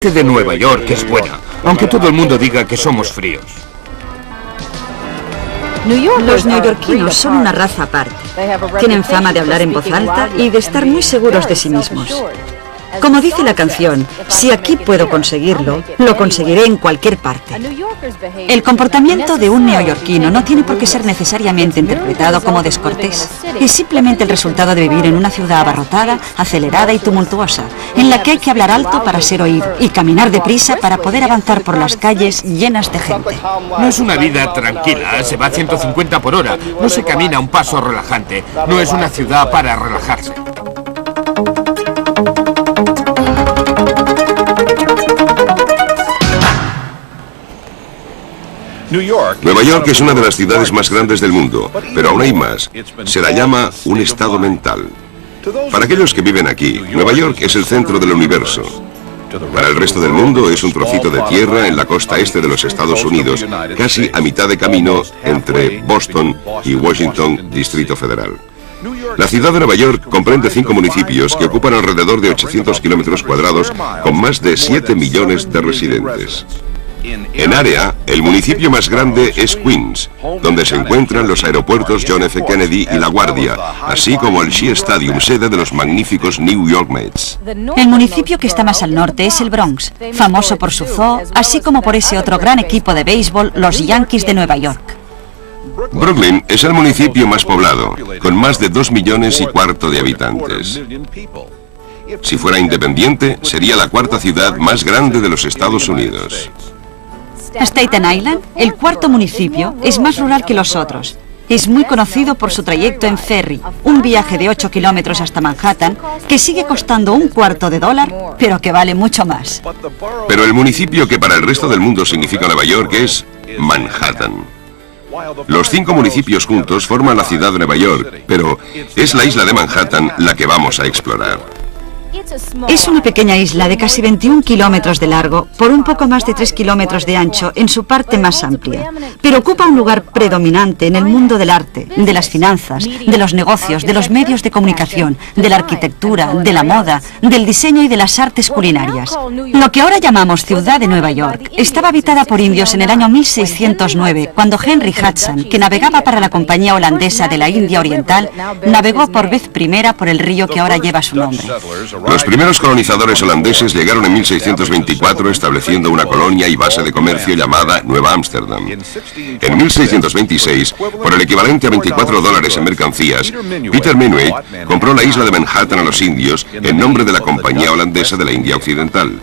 de Nueva York es buena, aunque todo el mundo diga que somos fríos. Los neoyorquinos son una raza aparte. Tienen fama de hablar en voz alta y de estar muy seguros de sí mismos. Como dice la canción, si aquí puedo conseguirlo, lo conseguiré en cualquier parte. El comportamiento de un neoyorquino no tiene por qué ser necesariamente interpretado como descortés. Es simplemente el resultado de vivir en una ciudad abarrotada, acelerada y tumultuosa, en la que hay que hablar alto para ser oído y caminar deprisa para poder avanzar por las calles llenas de gente. No es una vida tranquila, se va a 150 por hora, no se camina a un paso relajante, no es una ciudad para relajarse. Nueva York es una de las ciudades más grandes del mundo, pero aún hay más. Se la llama un estado mental. Para aquellos que viven aquí, Nueva York es el centro del universo. Para el resto del mundo es un trocito de tierra en la costa este de los Estados Unidos, casi a mitad de camino entre Boston y Washington, Distrito Federal. La ciudad de Nueva York comprende 5 municipios que ocupan alrededor de 800 kilómetros cuadrados con más de 7 millones de residentes. En área, el municipio más grande es Queens, donde se encuentran los aeropuertos John F. Kennedy y La Guardia, así como el Shea Stadium, sede de los magníficos New York Mets. El municipio que está más al norte es el Bronx, famoso por su zoo, así como por ese otro gran equipo de béisbol, los Yankees de Nueva York. Brooklyn es el municipio más poblado, con más de 2,25 millones de habitantes. Si fuera independiente, sería la cuarta ciudad más grande de los Estados Unidos. Staten Island, el cuarto municipio, es más rural que los otros. Es muy conocido por su trayecto en ferry, un viaje de 8 kilómetros hasta Manhattan, que sigue costando $1/4, pero que vale mucho más. Pero el municipio que para el resto del mundo significa Nueva York es Manhattan. Los 5 municipios juntos forman la ciudad de Nueva York, pero es la isla de Manhattan la que vamos a explorar. Es una pequeña isla de casi 21 kilómetros de largo por un poco más de 3 kilómetros de ancho en su parte más amplia, pero ocupa un lugar predominante en el mundo del arte, de las finanzas, de los negocios, de los medios de comunicación, de la arquitectura, de la moda, del diseño y de las artes culinarias. Lo que ahora llamamos Ciudad de Nueva York estaba habitada por indios en el año 1609, cuando Henry Hudson, que navegaba para la Compañía Holandesa de la India Oriental, navegó por vez primera por el río que ahora lleva su nombre. Los primeros colonizadores holandeses llegaron en 1624 estableciendo una colonia y base de comercio llamada Nueva Ámsterdam. En 1626, por el equivalente a $24 en mercancías, Peter Minuit compró la isla de Manhattan a los indios en nombre de la Compañía Holandesa de la India Occidental.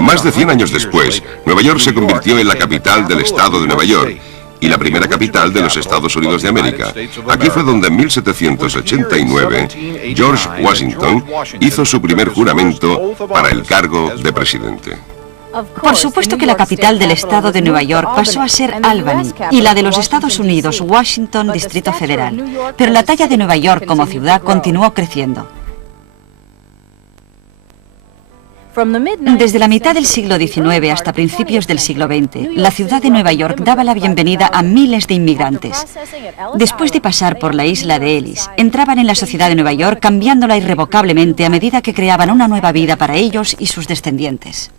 Más de 100 años después, Nueva York se convirtió en la capital del estado de Nueva York y la primera capital de los Estados Unidos de América. Aquí fue donde en 1789 George Washington hizo su primer juramento para el cargo de presidente. Por supuesto que la capital del estado de Nueva York pasó a ser Albany y la de los Estados Unidos, Washington, Distrito Federal, pero la talla de Nueva York como ciudad continuó creciendo. Desde la mitad del siglo XIX hasta principios del siglo XX, la ciudad de Nueva York daba la bienvenida a miles de inmigrantes. Después de pasar por la isla de Ellis, entraban en la sociedad de Nueva York cambiándola irrevocablemente a medida que creaban una nueva vida para ellos y sus descendientes.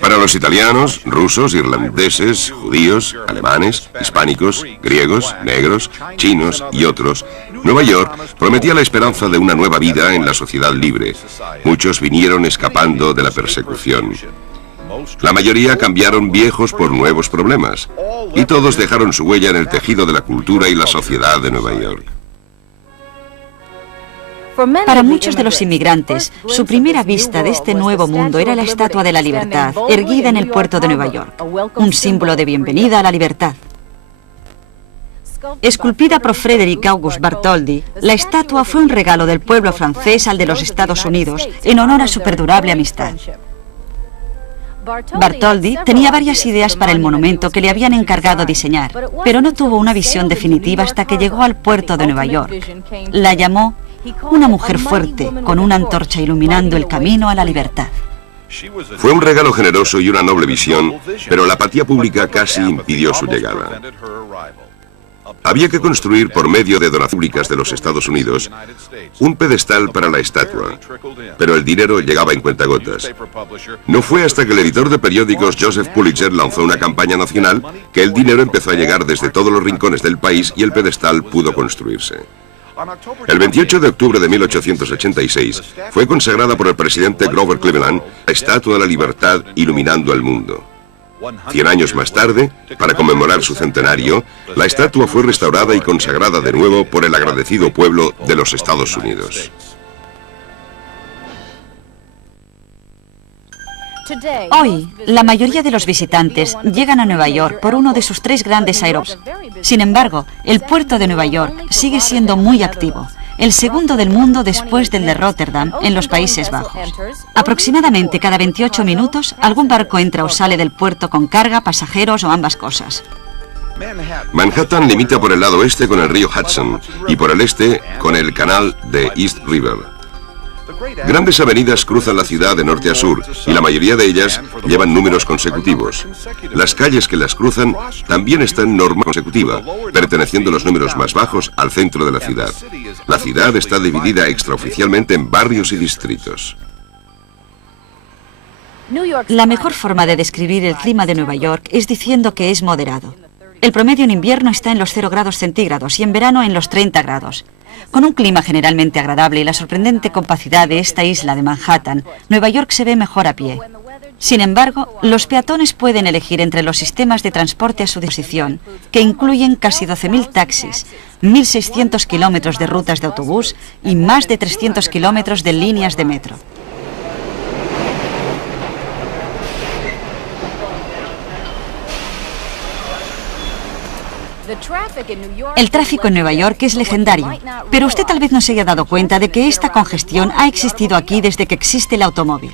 Para los italianos, rusos, irlandeses, judíos, alemanes, hispánicos, griegos, negros, chinos y otros, Nueva York prometía la esperanza de una nueva vida en la sociedad libre. Muchos vinieron escapando de la persecución. La mayoría cambiaron viejos por nuevos problemas, y todos dejaron su huella en el tejido de la cultura y la sociedad de Nueva York. Para muchos de los inmigrantes, su primera vista de este nuevo mundo era la Estatua de la Libertad, erguida en el puerto de Nueva York, un símbolo de bienvenida a la libertad. Esculpida por Frederick August Bartholdi, la estatua fue un regalo del pueblo francés al de los Estados Unidos, en honor a su perdurable amistad. Bartholdi tenía varias ideas para el monumento que le habían encargado diseñar, pero no tuvo una visión definitiva hasta que llegó al puerto de Nueva York. La llamó una mujer fuerte, con una antorcha iluminando el camino a la libertad. Fue un regalo generoso y una noble visión, pero la apatía pública casi impidió su llegada. Había que construir, por medio de donaciones públicas de los Estados Unidos, un pedestal para la estatua, pero el dinero llegaba en cuentagotas. No fue hasta que el editor de periódicos Joseph Pulitzer lanzó una campaña nacional que el dinero empezó a llegar desde todos los rincones del país y el pedestal pudo construirse. El 28 de octubre de 1886 fue consagrada por el presidente Grover Cleveland la Estatua de la Libertad iluminando el mundo. 100 años más tarde, para conmemorar su centenario, la estatua fue restaurada y consagrada de nuevo por el agradecido pueblo de los Estados Unidos. Hoy, la mayoría de los visitantes llegan a Nueva York por uno de sus 3 grandes aeropuertos. Sin embargo, el puerto de Nueva York sigue siendo muy activo, el segundo del mundo después del de Rotterdam, en los Países Bajos. Aproximadamente cada 28 minutos, algún barco entra o sale del puerto con carga, pasajeros o ambas cosas. Manhattan limita por el lado oeste con el río Hudson y por el este con el canal de East River. Grandes avenidas cruzan la ciudad de norte a sur y la mayoría de ellas llevan números consecutivos. Las calles que las cruzan también están en norma consecutiva, perteneciendo los números más bajos al centro de la ciudad. La ciudad está dividida extraoficialmente en barrios y distritos. La mejor forma de describir el clima de Nueva York es diciendo que es moderado. El promedio en invierno está en los 0 grados centígrados y en verano en los 30 grados. Con un clima generalmente agradable y la sorprendente compacidad de esta isla de Manhattan, Nueva York se ve mejor a pie. Sin embargo, los peatones pueden elegir entre los sistemas de transporte a su disposición, que incluyen casi 12.000 taxis, 1.600 kilómetros de rutas de autobús y más de 300 kilómetros de líneas de metro. El tráfico en Nueva York es legendario, pero usted tal vez no se haya dado cuenta de que esta congestión ha existido aquí desde que existe el automóvil.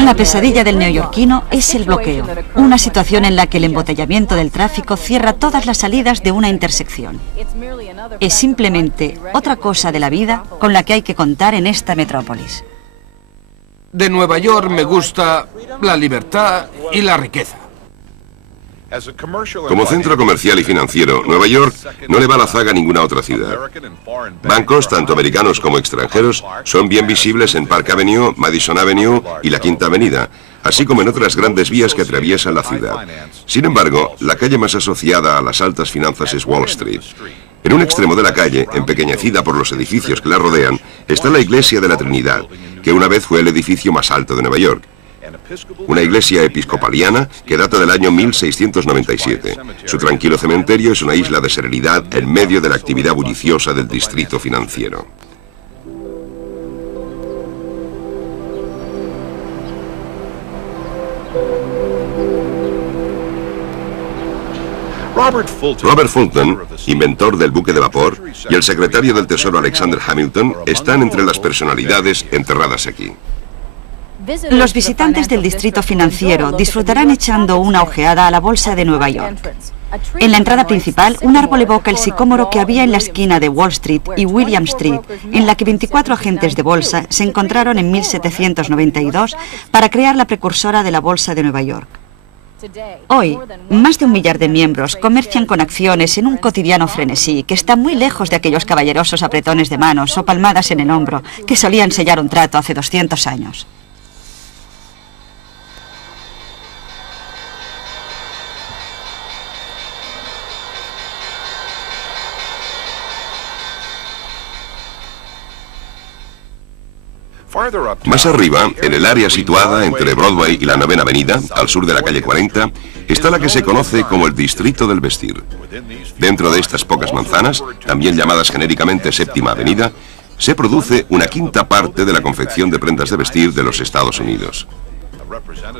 La pesadilla del neoyorquino es el bloqueo, una situación en la que el embotellamiento del tráfico cierra todas las salidas de una intersección. Es simplemente otra cosa de la vida con la que hay que contar en esta metrópolis. De Nueva York me gusta la libertad y la riqueza. Como centro comercial y financiero, Nueva York no le va a la zaga a ninguna otra ciudad. Bancos, tanto americanos como extranjeros, son bien visibles en Park Avenue, Madison Avenue y la Quinta Avenida, así como en otras grandes vías que atraviesan la ciudad. Sin embargo, la calle más asociada a las altas finanzas es Wall Street. En un extremo de la calle, empequeñecida por los edificios que la rodean, está la Iglesia de la Trinidad, que una vez fue el edificio más alto de Nueva York. Una iglesia episcopaliana que data del año 1697. Su tranquilo cementerio es una isla de serenidad en medio de la actividad bulliciosa del distrito financiero. Robert Fulton, inventor del buque de vapor, y el secretario del Tesoro Alexander Hamilton están entre las personalidades enterradas aquí. Los visitantes del distrito financiero disfrutarán echando una ojeada a la bolsa de Nueva York. En la entrada principal, un árbol evoca el sicómoro que había en la esquina de Wall Street y William Street, en la que 24 agentes de bolsa se encontraron en 1792 para crear la precursora de la bolsa de Nueva York. Hoy, más de 1 millar de miembros comercian con acciones en un cotidiano frenesí que está muy lejos de aquellos caballerosos apretones de manos o palmadas en el hombro que solían sellar un trato hace 200 años. Más arriba, en el área situada entre Broadway y la 9ª Avenida, al sur de la calle 40, está la que se conoce como el Distrito del Vestir. Dentro de estas pocas manzanas, también llamadas genéricamente 7ª Avenida, se produce una quinta parte de la confección de prendas de vestir de los Estados Unidos.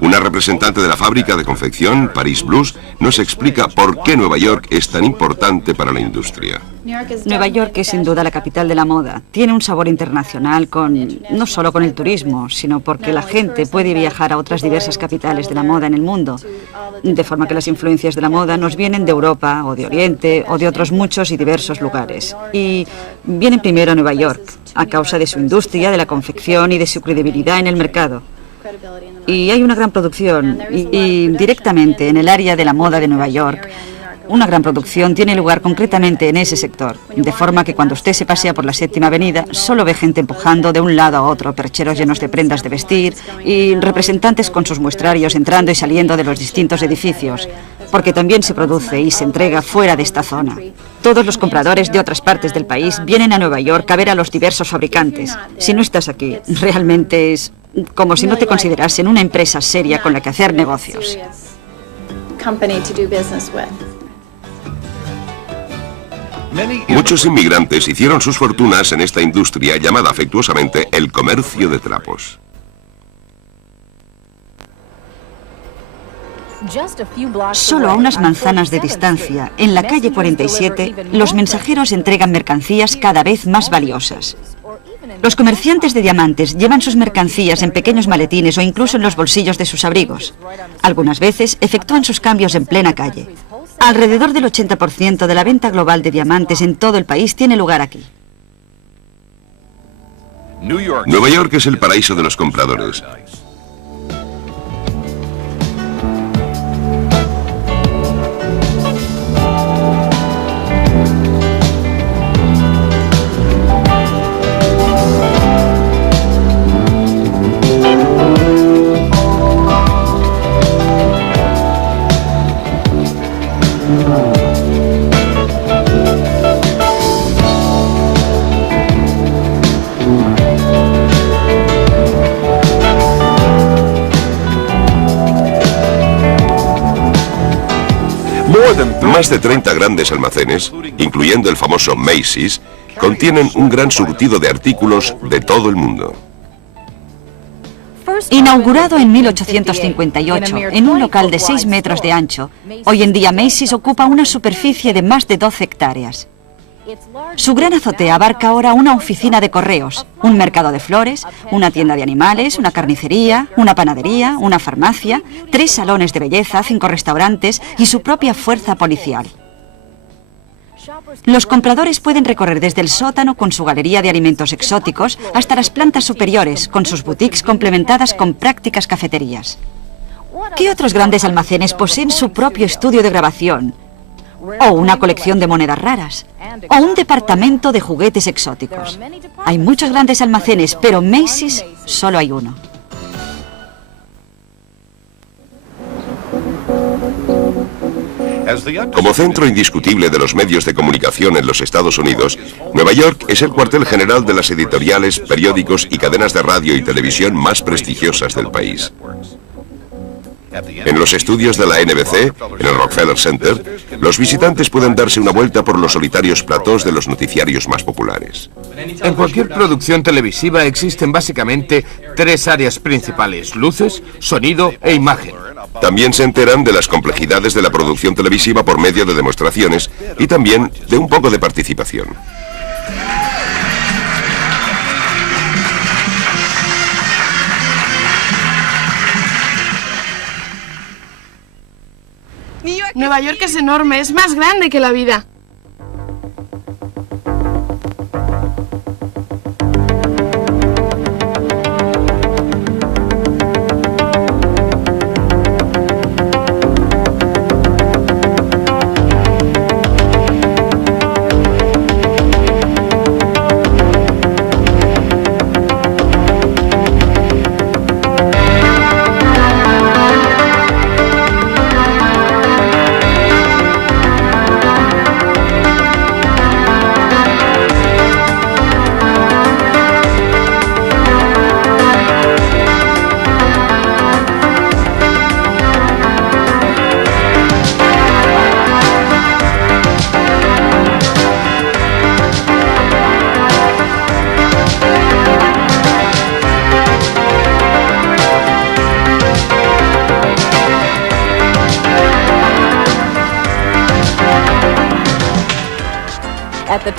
Una representante de la fábrica de confección, Paris Blues, nos explica por qué Nueva York es tan importante para la industria. Nueva York es sin duda la capital de la moda. Tiene un sabor internacional no solo con el turismo, sino porque la gente puede viajar a otras diversas capitales de la moda en el mundo. De forma que las influencias de la moda nos vienen de Europa o de Oriente o de otros muchos y diversos lugares. Y vienen primero a Nueva York, a causa de su industria, de la confección y de su credibilidad en el mercado. Y hay una gran producción, y directamente en el área de la moda de Nueva York, una gran producción tiene lugar concretamente en ese sector, de forma que cuando usted se pasea por la 7ª Avenida, solo ve gente empujando de un lado a otro, percheros llenos de prendas de vestir y representantes con sus muestrarios entrando y saliendo de los distintos edificios, porque también se produce y se entrega fuera de esta zona. Todos los compradores de otras partes del país vienen a Nueva York a ver a los diversos fabricantes. Si no estás aquí, realmente es como si no te considerasen una empresa seria con la que hacer negocios. Muchos inmigrantes hicieron sus fortunas en esta industria llamada afectuosamente el comercio de trapos. Solo a unas manzanas de distancia, en la calle 47, los mensajeros entregan mercancías cada vez más valiosas. Los comerciantes de diamantes llevan sus mercancías en pequeños maletines o incluso en los bolsillos de sus abrigos. Algunas veces efectúan sus cambios en plena calle. Alrededor del 80% de la venta global de diamantes en todo el país tiene lugar aquí. Nueva York es el paraíso de los compradores. Más de 30 grandes almacenes, incluyendo el famoso Macy's, contienen un gran surtido de artículos de todo el mundo. Inaugurado en 1858 en un local de 6 metros de ancho, hoy en día Macy's ocupa una superficie de más de 12 hectáreas. Su gran azotea abarca ahora una oficina de correos, un mercado de flores, una tienda de animales, una carnicería, una panadería, una farmacia, 3 salones de belleza, 5 restaurantes y su propia fuerza policial. Los compradores pueden recorrer desde el sótano con su galería de alimentos exóticos hasta las plantas superiores con sus boutiques complementadas con prácticas cafeterías. ¿Qué otros grandes almacenes poseen su propio estudio de grabación? O una colección de monedas raras, o un departamento de juguetes exóticos. Hay muchos grandes almacenes, pero Macy's solo hay uno. Como centro indiscutible de los medios de comunicación en los Estados Unidos, Nueva York es el cuartel general de las editoriales, periódicos y cadenas de radio y televisión más prestigiosas del país. En los estudios de la NBC, en el Rockefeller Center, los visitantes pueden darse una vuelta por los solitarios platós de los noticiarios más populares. En cualquier producción televisiva existen básicamente 3 áreas principales: luces, sonido e imagen. También se enteran de las complejidades de la producción televisiva por medio de demostraciones y también de un poco de participación. Nueva York es enorme, es más grande que la vida.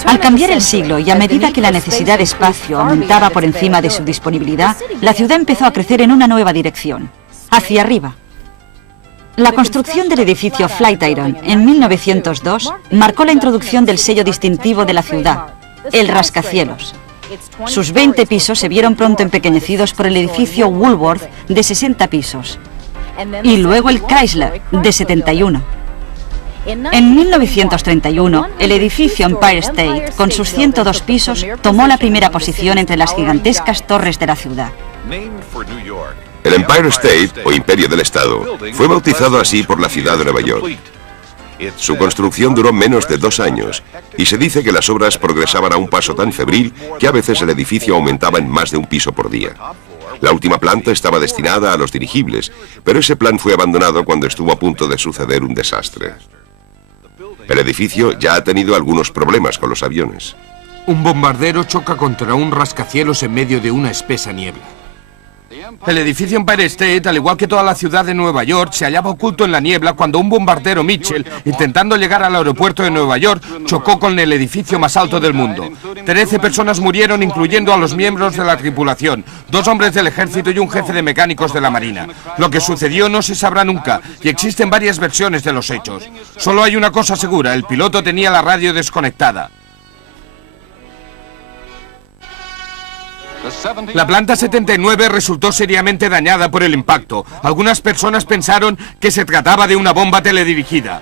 Al cambiar el siglo y a medida que la necesidad de espacio aumentaba por encima de su disponibilidad, la ciudad empezó a crecer en una nueva dirección, hacia arriba. La construcción del edificio Flatiron en 1902 marcó la introducción del sello distintivo de la ciudad, el rascacielos. Sus 20 pisos se vieron pronto empequeñecidos por el edificio Woolworth de 60 pisos y luego el Chrysler de 71. En 1931, el edificio Empire State, con sus 102 pisos, tomó la primera posición entre las gigantescas torres de la ciudad. El Empire State, o Imperio del Estado, fue bautizado así por la ciudad de Nueva York. Su construcción duró menos de 2 años, y se dice que las obras progresaban a un paso tan febril que a veces el edificio aumentaba en más de un piso por día. La última planta estaba destinada a los dirigibles, pero ese plan fue abandonado cuando estuvo a punto de suceder un desastre. El edificio ya ha tenido algunos problemas con los aviones. Un bombardero choca contra un rascacielos en medio de una espesa niebla. El edificio Empire State, al igual que toda la ciudad de Nueva York, se hallaba oculto en la niebla cuando un bombardero Mitchell, intentando llegar al aeropuerto de Nueva York, chocó con el edificio más alto del mundo. 13 personas murieron, incluyendo a los miembros de la tripulación, 2 hombres del ejército y un jefe de mecánicos de la marina. Lo que sucedió no se sabrá nunca, y existen varias versiones de los hechos. Solo hay una cosa segura: el piloto tenía la radio desconectada. La planta 79 resultó seriamente dañada por el impacto. Algunas personas pensaron que se trataba de una bomba teledirigida.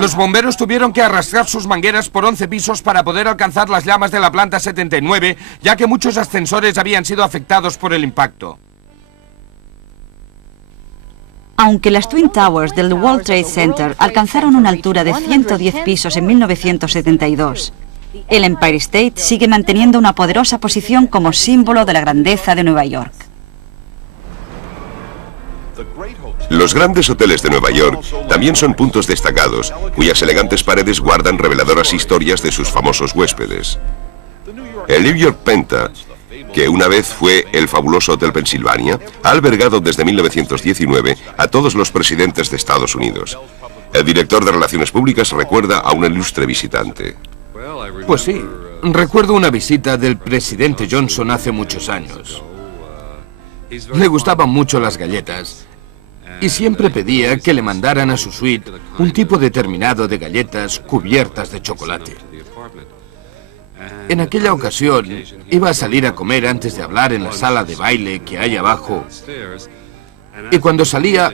Los bomberos tuvieron que arrastrar sus mangueras por 11 pisos para poder alcanzar las llamas de la planta 79, ya que muchos ascensores habían sido afectados por el impacto. Aunque las Twin Towers del World Trade Center alcanzaron una altura de 110 pisos en 1972, el Empire State sigue manteniendo una poderosa posición como símbolo de la grandeza de Nueva York. Los grandes hoteles de Nueva York también son puntos destacados, cuyas elegantes paredes guardan reveladoras historias de sus famosos huéspedes. El New York Penta, que una vez fue el fabuloso Hotel Pennsylvania, ha albergado desde 1919 a todos los presidentes de Estados Unidos. El director de Relaciones Públicas recuerda a un ilustre visitante. Pues sí, recuerdo una visita del presidente Johnson hace muchos años. Le gustaban mucho las galletas y siempre pedía que le mandaran a su suite un tipo determinado de galletas cubiertas de chocolate. En aquella ocasión iba a salir a comer antes de hablar en la sala de baile que hay abajo, y cuando salía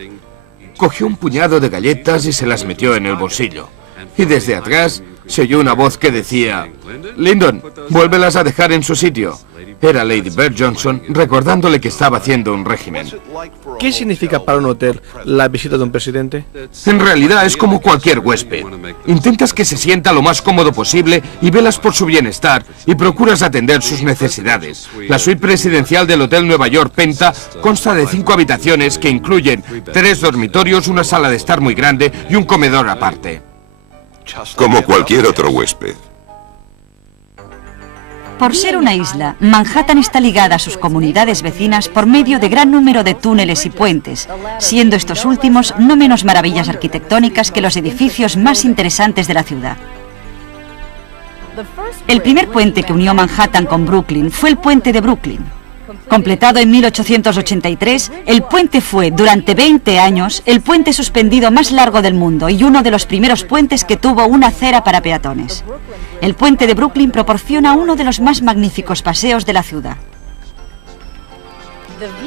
cogió un puñado de galletas y se las metió en el bolsillo. Y desde atrás se oyó una voz que decía: «Lyndon, vuélvelas a dejar en su sitio». Era Lady Bird Johnson recordándole que estaba haciendo un régimen. ¿Qué significa para un hotel la visita de un presidente? En realidad es como cualquier huésped. Intentas que se sienta lo más cómodo posible y velas por su bienestar y procuras atender sus necesidades. La suite presidencial del Hotel Nueva York Penta consta de 5 habitaciones que incluyen 3 dormitorios, una sala de estar muy grande y un comedor aparte. Como cualquier otro huésped. Por ser una isla, Manhattan está ligada a sus comunidades vecinas por medio de gran número de túneles y puentes, siendo estos últimos no menos maravillas arquitectónicas que los edificios más interesantes de la ciudad. El primer puente que unió Manhattan con Brooklyn fue el puente de Brooklyn. Completado en 1883, el puente fue, durante 20 años, el puente suspendido más largo del mundo y uno de los primeros puentes que tuvo una acera para peatones. El puente de Brooklyn proporciona uno de los más magníficos paseos de la ciudad.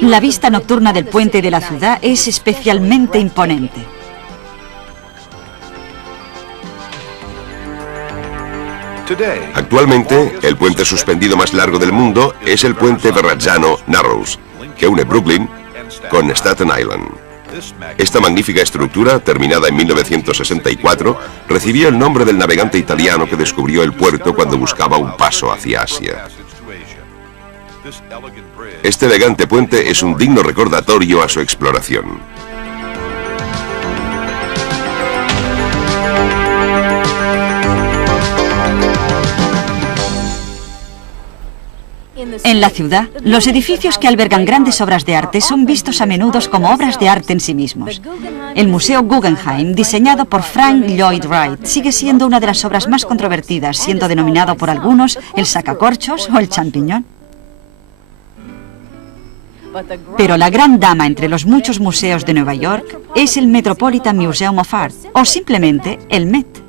La vista nocturna del puente de la ciudad es especialmente imponente. Actualmente, el puente suspendido más largo del mundo es el puente Verrazzano-Narrows, que une Brooklyn con Staten Island. Esta magnífica estructura, terminada en 1964, recibió el nombre del navegante italiano que descubrió el puerto cuando buscaba un paso hacia Asia. Este elegante puente es un digno recordatorio a su exploración. En la ciudad, los edificios que albergan grandes obras de arte son vistos a menudo como obras de arte en sí mismos. El Museo Guggenheim, diseñado por Frank Lloyd Wright, sigue siendo una de las obras más controvertidas, siendo denominado por algunos el sacacorchos o el champiñón. Pero la gran dama entre los muchos museos de Nueva York es el Metropolitan Museum of Art, o simplemente el Met.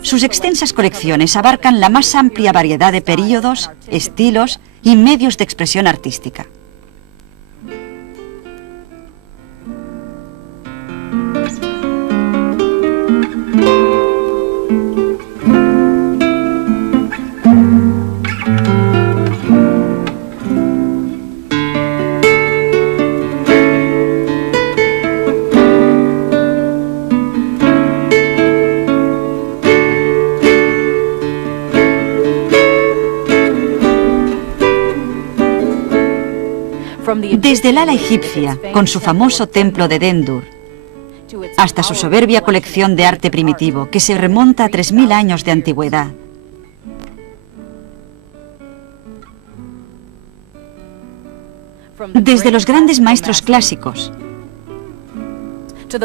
Sus extensas colecciones abarcan la más amplia variedad de períodos, estilos y medios de expresión artística. Desde el ala egipcia, con su famoso templo de Dendur, hasta su soberbia colección de arte primitivo, que se remonta a 3000 años de antigüedad. Desde los grandes maestros clásicos,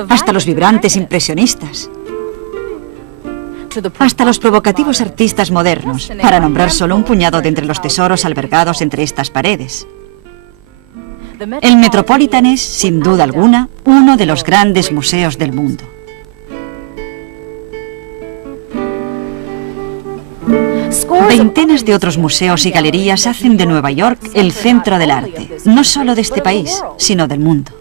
hasta los vibrantes impresionistas, hasta los provocativos artistas modernos, para nombrar solo un puñado de entre los tesoros albergados entre estas paredes. El Metropolitan es, sin duda alguna, uno de los grandes museos del mundo. Veintenas de otros museos y galerías hacen de Nueva York el centro del arte, no solo de este país, sino del mundo.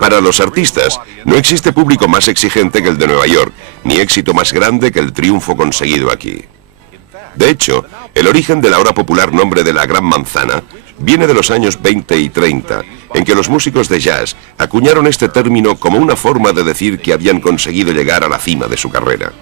Para los artistas, no existe público más exigente que el de Nueva York, ni éxito más grande que el triunfo conseguido aquí. De hecho, el origen del ahora popular nombre de la Gran Manzana viene de los años 20 y 30, en que los músicos de jazz acuñaron este término como una forma de decir que habían conseguido llegar a la cima de su carrera.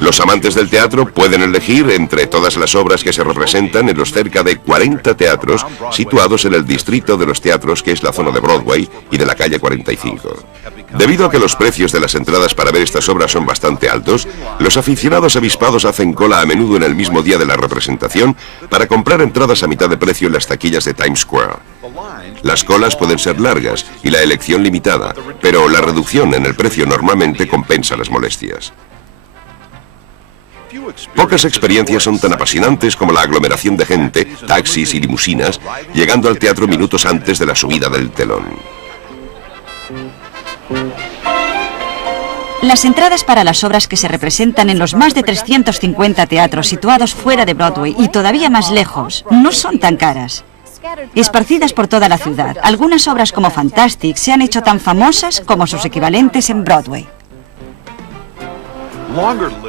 Los amantes del teatro pueden elegir entre todas las obras que se representan en los cerca de 40 teatros situados en el distrito de los teatros, que es la zona de Broadway y de la calle 45. Debido a que los precios de las entradas para ver estas obras son bastante altos, los aficionados avispados hacen cola a menudo en el mismo día de la representación para comprar entradas a mitad de precio en las taquillas de Times Square. Las colas pueden ser largas y la elección limitada, pero la reducción en el precio normalmente compensa las molestias. Pocas experiencias son tan apasionantes como la aglomeración de gente, taxis y limusinas, llegando al teatro minutos antes de la subida del telón. Las entradas para las obras que se representan en los más de 350 teatros situados fuera de Broadway y todavía más lejos no son tan caras. Esparcidas por toda la ciudad, algunas obras como Fantastic se han hecho tan famosas como sus equivalentes en Broadway.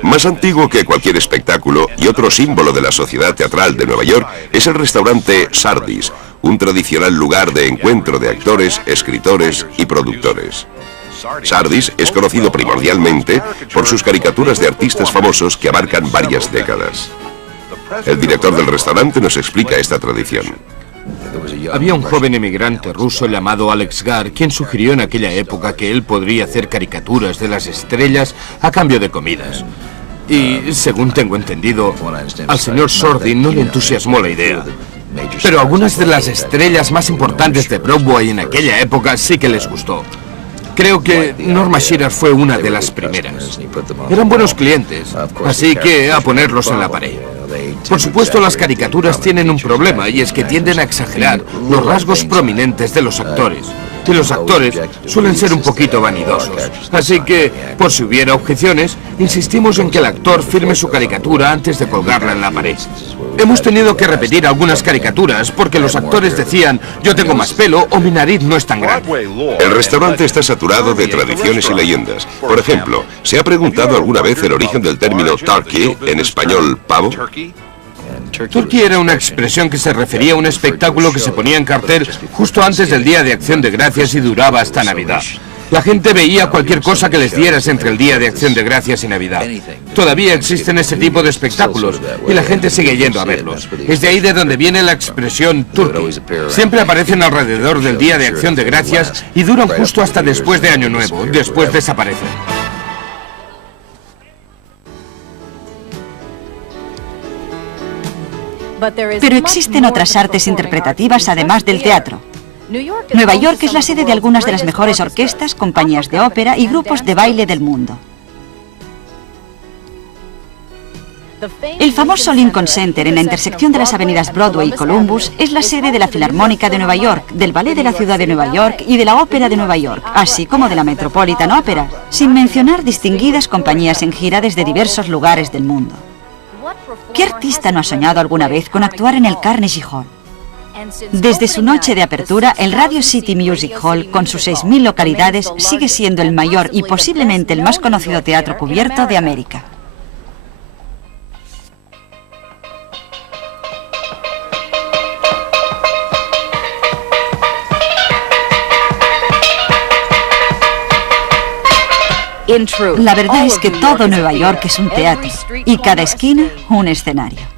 Más antiguo que cualquier espectáculo y otro símbolo de la sociedad teatral de Nueva York es el restaurante Sardis, un tradicional lugar de encuentro de actores, escritores y productores. Sardis es conocido primordialmente por sus caricaturas de artistas famosos que abarcan varias décadas. El director del restaurante nos explica esta tradición. Había un joven emigrante ruso llamado Alex Gar, quien sugirió en aquella época que él podría hacer caricaturas de las estrellas a cambio de comidas. Y, según tengo entendido, al señor Sordin no le entusiasmó la idea. Pero algunas de las estrellas más importantes de Broadway en aquella época sí que les gustó. Creo que Norma Shearer fue una de las primeras. Eran buenos clientes, así que a ponerlos en la pared. Por supuesto, las caricaturas tienen un problema, y es que tienden a exagerar los rasgos prominentes de los actores. Y los actores suelen ser un poquito vanidosos. Así que, por si hubiera objeciones, insistimos en que el actor firme su caricatura antes de colgarla en la pared. Hemos tenido que repetir algunas caricaturas porque los actores decían: yo tengo más pelo o mi nariz no es tan grande. El restaurante está saturado de tradiciones y leyendas. Por ejemplo, ¿se ha preguntado alguna vez el origen del término turkey, en español pavo? Turkey era una expresión que se refería a un espectáculo que se ponía en cartel justo antes del Día de Acción de Gracias y duraba hasta Navidad. La gente veía cualquier cosa que les dieras entre el Día de Acción de Gracias y Navidad. Todavía existen ese tipo de espectáculos y la gente sigue yendo a verlos. Es de ahí de donde viene la expresión turkey. Siempre aparecen alrededor del Día de Acción de Gracias y duran justo hasta después de Año Nuevo. Después desaparecen. Pero existen otras artes interpretativas además del teatro. Nueva York es la sede de algunas de las mejores orquestas, compañías de ópera y grupos de baile del mundo. El famoso Lincoln Center, en la intersección de las avenidas Broadway y Columbus, es la sede de la Filarmónica de Nueva York, del Ballet de la Ciudad de Nueva York y de la Ópera de Nueva York, así como de la Metropolitan Opera, sin mencionar distinguidas compañías en gira desde diversos lugares del mundo. ¿Qué artista no ha soñado alguna vez con actuar en el Carnegie Hall? Desde su noche de apertura, el Radio City Music Hall, con sus 6.000 localidades, sigue siendo el mayor y posiblemente el más conocido teatro cubierto de América. La verdad es que todo Nueva York es un teatro y cada esquina un escenario.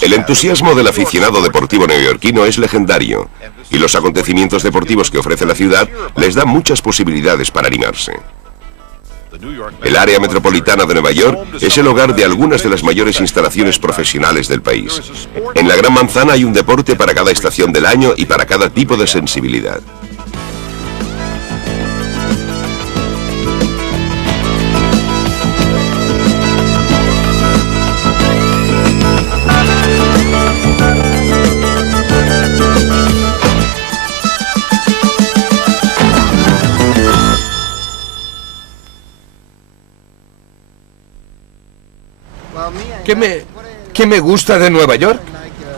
El entusiasmo del aficionado deportivo neoyorquino es legendario y los acontecimientos deportivos que ofrece la ciudad les dan muchas posibilidades para animarse. El área metropolitana de Nueva York es el hogar de algunas de las mayores instalaciones profesionales del país. En la Gran Manzana hay un deporte para cada estación del año y para cada tipo de sensibilidad. ¿Qué me gusta de Nueva York?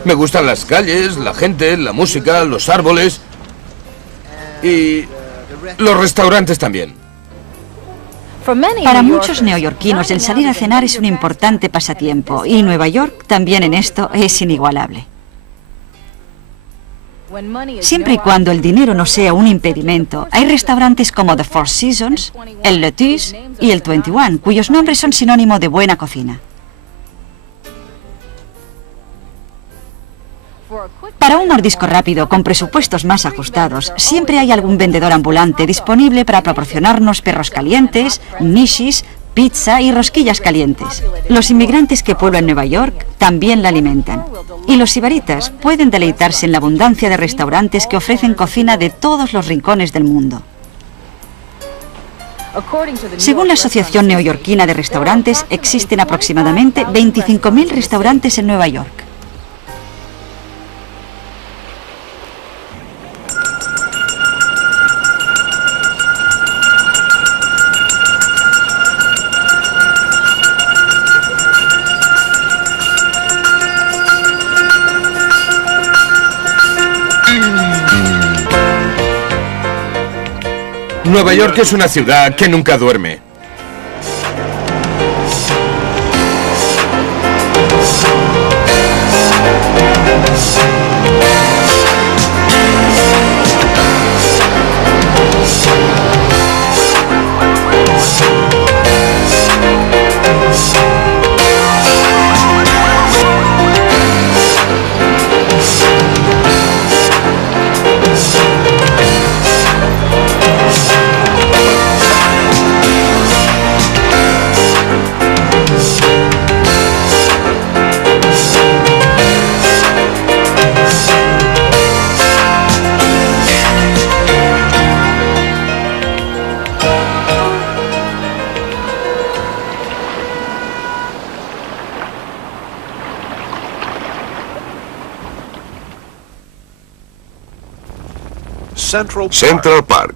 Me gustan las calles, la gente, la música, los árboles y los restaurantes también. Para muchos neoyorquinos el salir a cenar es un importante pasatiempo y Nueva York también en esto es inigualable. Siempre y cuando el dinero no sea un impedimento, hay restaurantes como The Four Seasons, el Lettuce y el 21, cuyos nombres son sinónimo de buena cocina. Para un mordisco rápido, con presupuestos más ajustados, siempre hay algún vendedor ambulante disponible para proporcionarnos perros calientes, nishis, pizza y rosquillas calientes. Los inmigrantes que pueblan Nueva York también la alimentan. Y los sibaritas pueden deleitarse en la abundancia de restaurantes que ofrecen cocina de todos los rincones del mundo. Según la Asociación Neoyorquina de Restaurantes, existen aproximadamente 25.000 restaurantes en Nueva York. Nueva York es una ciudad que nunca duerme. Central Park,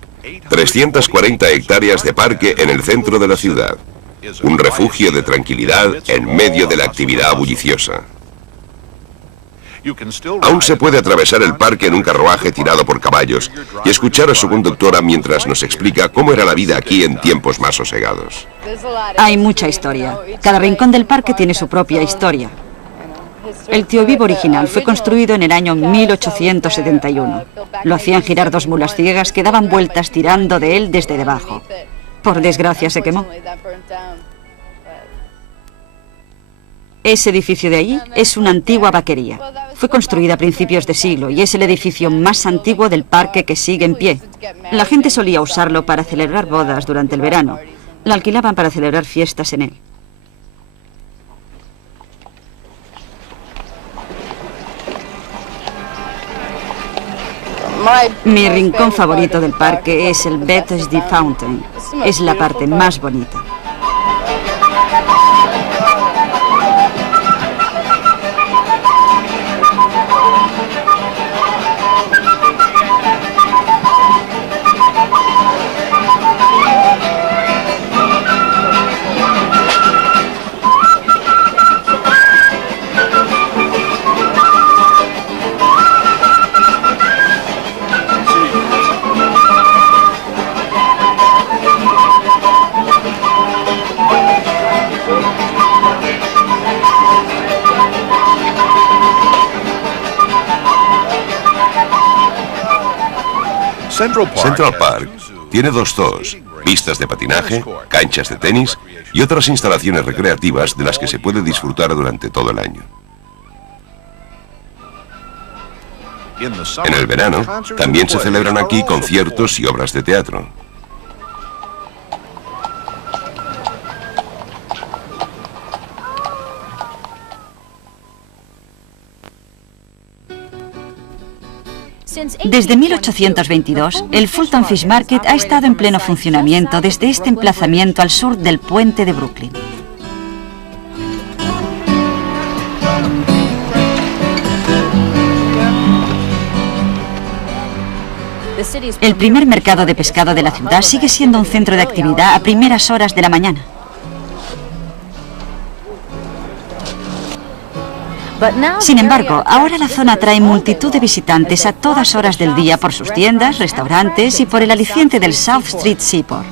340 hectáreas de parque en el centro de la ciudad. Un refugio de tranquilidad en medio de la actividad bulliciosa. Aún se puede atravesar el parque en un carruaje tirado por caballos y escuchar a su conductora mientras nos explica cómo era la vida aquí en tiempos más sosegados. Hay mucha historia. Cada rincón del parque tiene su propia historia. El Tío Vivo original fue construido en el año 1871. Lo hacían girar dos mulas ciegas que daban vueltas tirando de él desde debajo. Por desgracia se quemó. Ese edificio de allí es una antigua vaquería. Fue construida a principios de siglo y es el edificio más antiguo del parque que sigue en pie. La gente solía usarlo para celebrar bodas durante el verano. La alquilaban para celebrar fiestas en él. Mi rincón favorito del parque es el Bethesda Fountain. Es la parte más bonita. Central Park tiene dos zoos, pistas de patinaje, canchas de tenis y otras instalaciones recreativas de las que se puede disfrutar durante todo el año. En el verano, también se celebran aquí conciertos y obras de teatro. Desde 1822, el Fulton Fish Market ha estado en pleno funcionamiento desde este emplazamiento al sur del puente de Brooklyn. El primer mercado de pescado de la ciudad sigue siendo un centro de actividad a primeras horas de la mañana. Sin embargo, ahora la zona atrae multitud de visitantes a todas horas del día por sus tiendas, restaurantes y por el aliciente del South Street Seaport.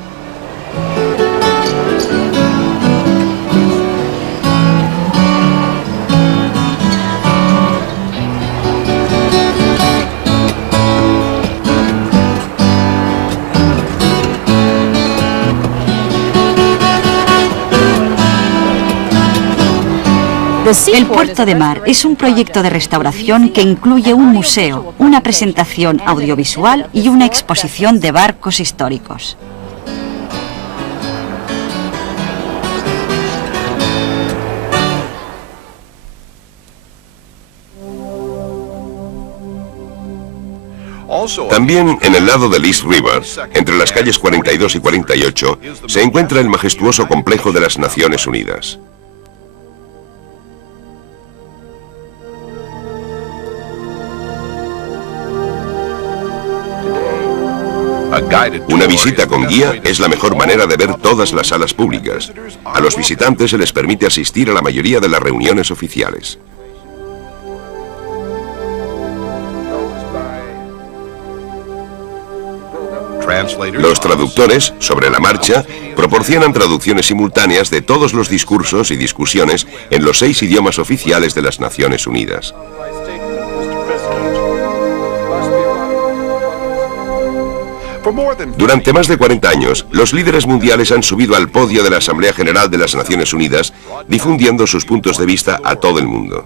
El Puerto de Mar es un proyecto de restauración que incluye un museo, una presentación audiovisual y una exposición de barcos históricos. También en el lado del East River, entre las calles 42 y 48, se encuentra el majestuoso complejo de las Naciones Unidas. Una visita con guía es la mejor manera de ver todas las salas públicas. A los visitantes se les permite asistir a la mayoría de las reuniones oficiales. Los traductores, sobre la marcha, proporcionan traducciones simultáneas de todos los discursos y discusiones en los 6 idiomas oficiales de las Naciones Unidas. Durante más de 40 años, los líderes mundiales han subido al podio de la Asamblea General de las Naciones Unidas, difundiendo sus puntos de vista a todo el mundo.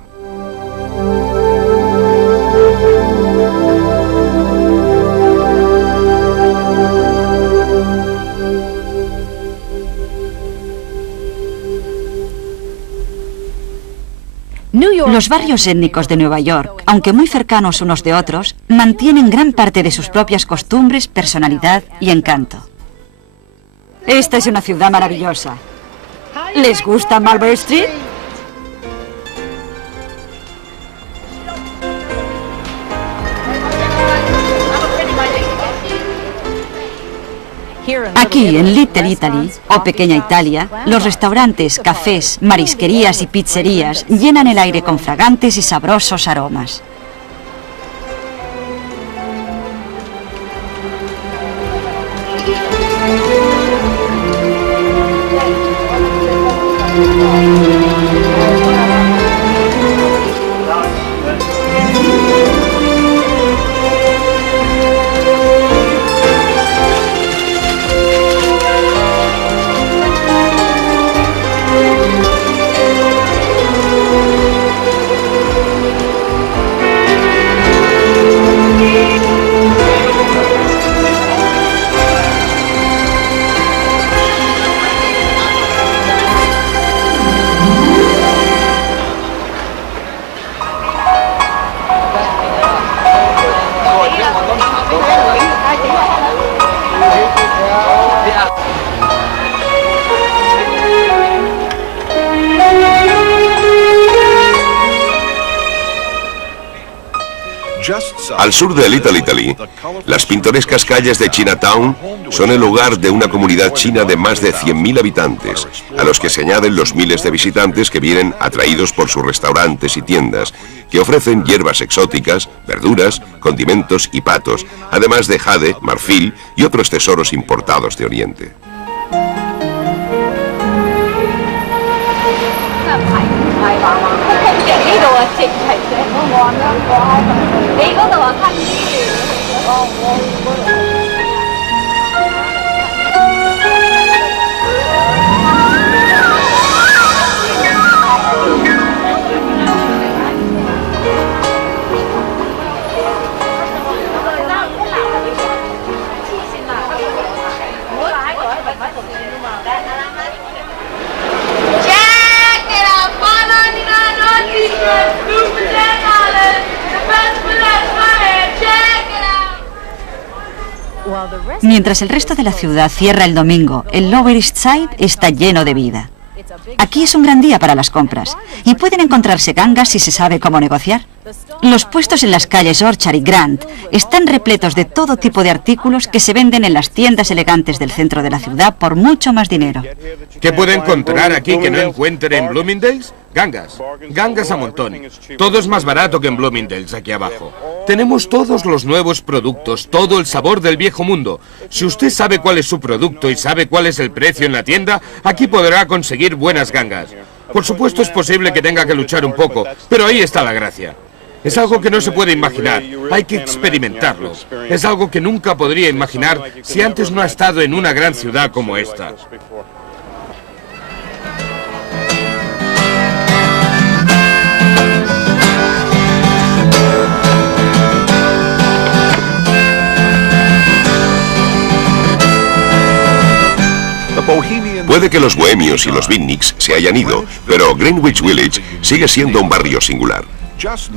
Los barrios étnicos de Nueva York, aunque muy cercanos unos de otros, mantienen gran parte de sus propias costumbres, personalidad y encanto. Esta es una ciudad maravillosa. ¿Les gusta Mulberry Street? Aquí, en Little Italy, o Pequeña Italia, los restaurantes, cafés, marisquerías y pizzerías llenan el aire con fragantes y sabrosos aromas. Al sur de Little Italy, las pintorescas calles de Chinatown son el hogar de una comunidad china de más de 100.000 habitantes, a los que se añaden los miles de visitantes que vienen atraídos por sus restaurantes y tiendas, que ofrecen hierbas exóticas, verduras, condimentos y patos, además de jade, marfil y otros tesoros importados de Oriente. Mientras el resto de la ciudad cierra el domingo, el Lower East Side está lleno de vida. Aquí es un gran día para las compras y pueden encontrarse gangas si se sabe cómo negociar. Los puestos en las calles Orchard y Grant están repletos de todo tipo de artículos que se venden en las tiendas elegantes del centro de la ciudad por mucho más dinero. ¿Qué puede encontrar aquí que no encuentre en Bloomingdale's? Gangas. Gangas a montón. Todo es más barato que en Bloomingdale's aquí abajo. Tenemos todos los nuevos productos, todo el sabor del viejo mundo. Si usted sabe cuál es su producto y sabe cuál es el precio en la tienda, aquí podrá conseguir buenas gangas. Por supuesto es posible que tenga que luchar un poco, pero ahí está la gracia. Es algo que no se puede imaginar, hay que experimentarlo. Es algo que nunca podría imaginar si antes no ha estado en una gran ciudad como esta. Puede que los bohemios y los beatniks se hayan ido, pero Greenwich Village sigue siendo un barrio singular.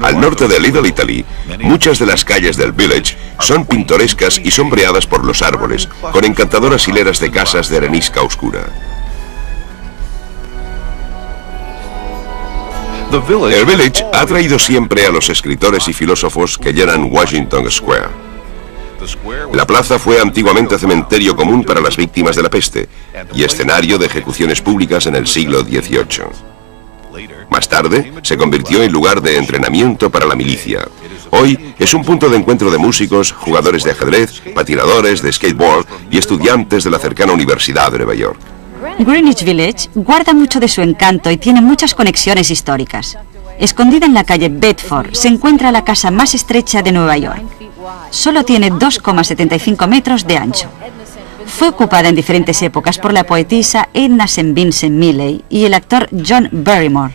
Al norte de Little Italy, muchas de las calles del village son pintorescas y sombreadas por los árboles, con encantadoras hileras de casas de arenisca oscura. El village ha atraído siempre a los escritores y filósofos que llenan Washington Square. La plaza fue antiguamente cementerio común para las víctimas de la peste y escenario de ejecuciones públicas en el siglo XVIII. Más tarde, se convirtió en lugar de entrenamiento para la milicia. Hoy es un punto de encuentro de músicos, jugadores de ajedrez, patinadores de skateboard y estudiantes de la cercana Universidad de Nueva York. Greenwich Village guarda mucho de su encanto y tiene muchas conexiones históricas. Escondida en la calle Bedford se encuentra la casa más estrecha de Nueva York. Solo tiene 2,75 metros de ancho. Fue ocupada en diferentes épocas por la poetisa Edna St. Vincent Millay y el actor John Barrymore.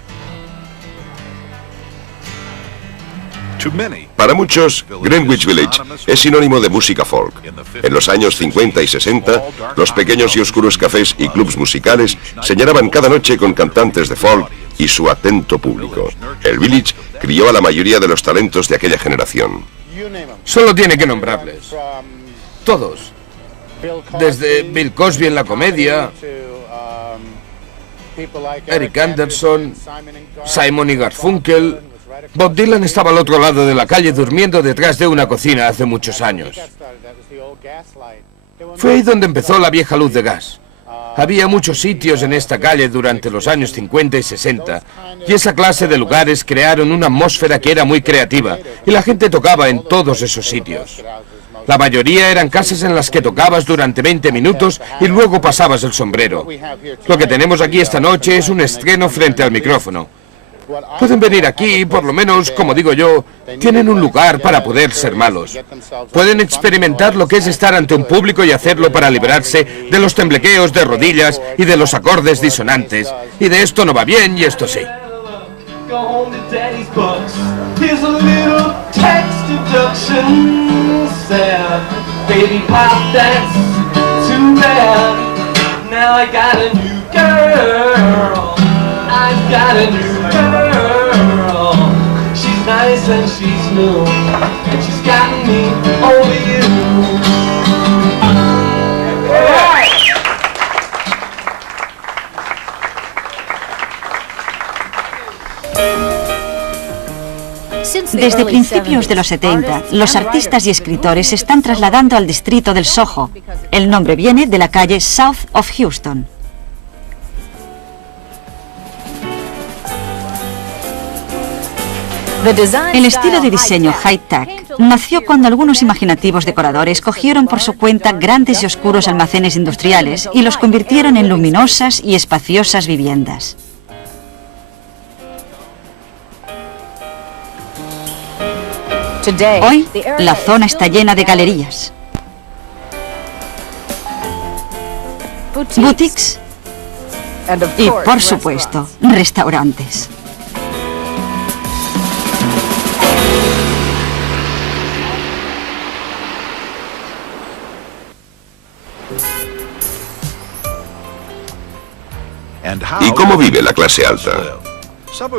Para muchos, Greenwich Village es sinónimo de música folk. En los años 50 y 60, los pequeños y oscuros cafés y clubs musicales se llenaban cada noche con cantantes de folk y su atento público. El Village crió a la mayoría de los talentos de aquella generación. Solo tiene que nombrarles. Todos. Desde Bill Cosby en la comedia, Eric Anderson, Simon y Garfunkel. Bob Dylan estaba al otro lado de la calle durmiendo detrás de una cocina hace muchos años. Fue ahí donde empezó la vieja luz de gas. Había muchos sitios en esta calle durante los años 50 y 60, y esa clase de lugares crearon una atmósfera que era muy creativa, y la gente tocaba en todos esos sitios. La mayoría eran casas en las que tocabas durante 20 minutos y luego pasabas el sombrero. Lo que tenemos aquí esta noche es un estreno frente al micrófono. Pueden venir aquí y, por lo menos, como digo yo, tienen un lugar para poder ser malos. Pueden experimentar lo que es estar ante un público y hacerlo para librarse de los temblequeos de rodillas y de los acordes disonantes. Y de esto no va bien y esto sí. Nice and she's new, and she's gotten me over you. Desde principios de los 70, los artistas y escritores se están trasladando al distrito del Soho. El nombre viene de la calle South of Houston. El estilo de diseño high-tech nació cuando algunos imaginativos decoradores cogieron por su cuenta grandes y oscuros almacenes industriales y los convirtieron en luminosas y espaciosas viviendas. Hoy, la zona está llena de galerías, boutiques y, por supuesto, restaurantes. ¿Y cómo vive la clase alta?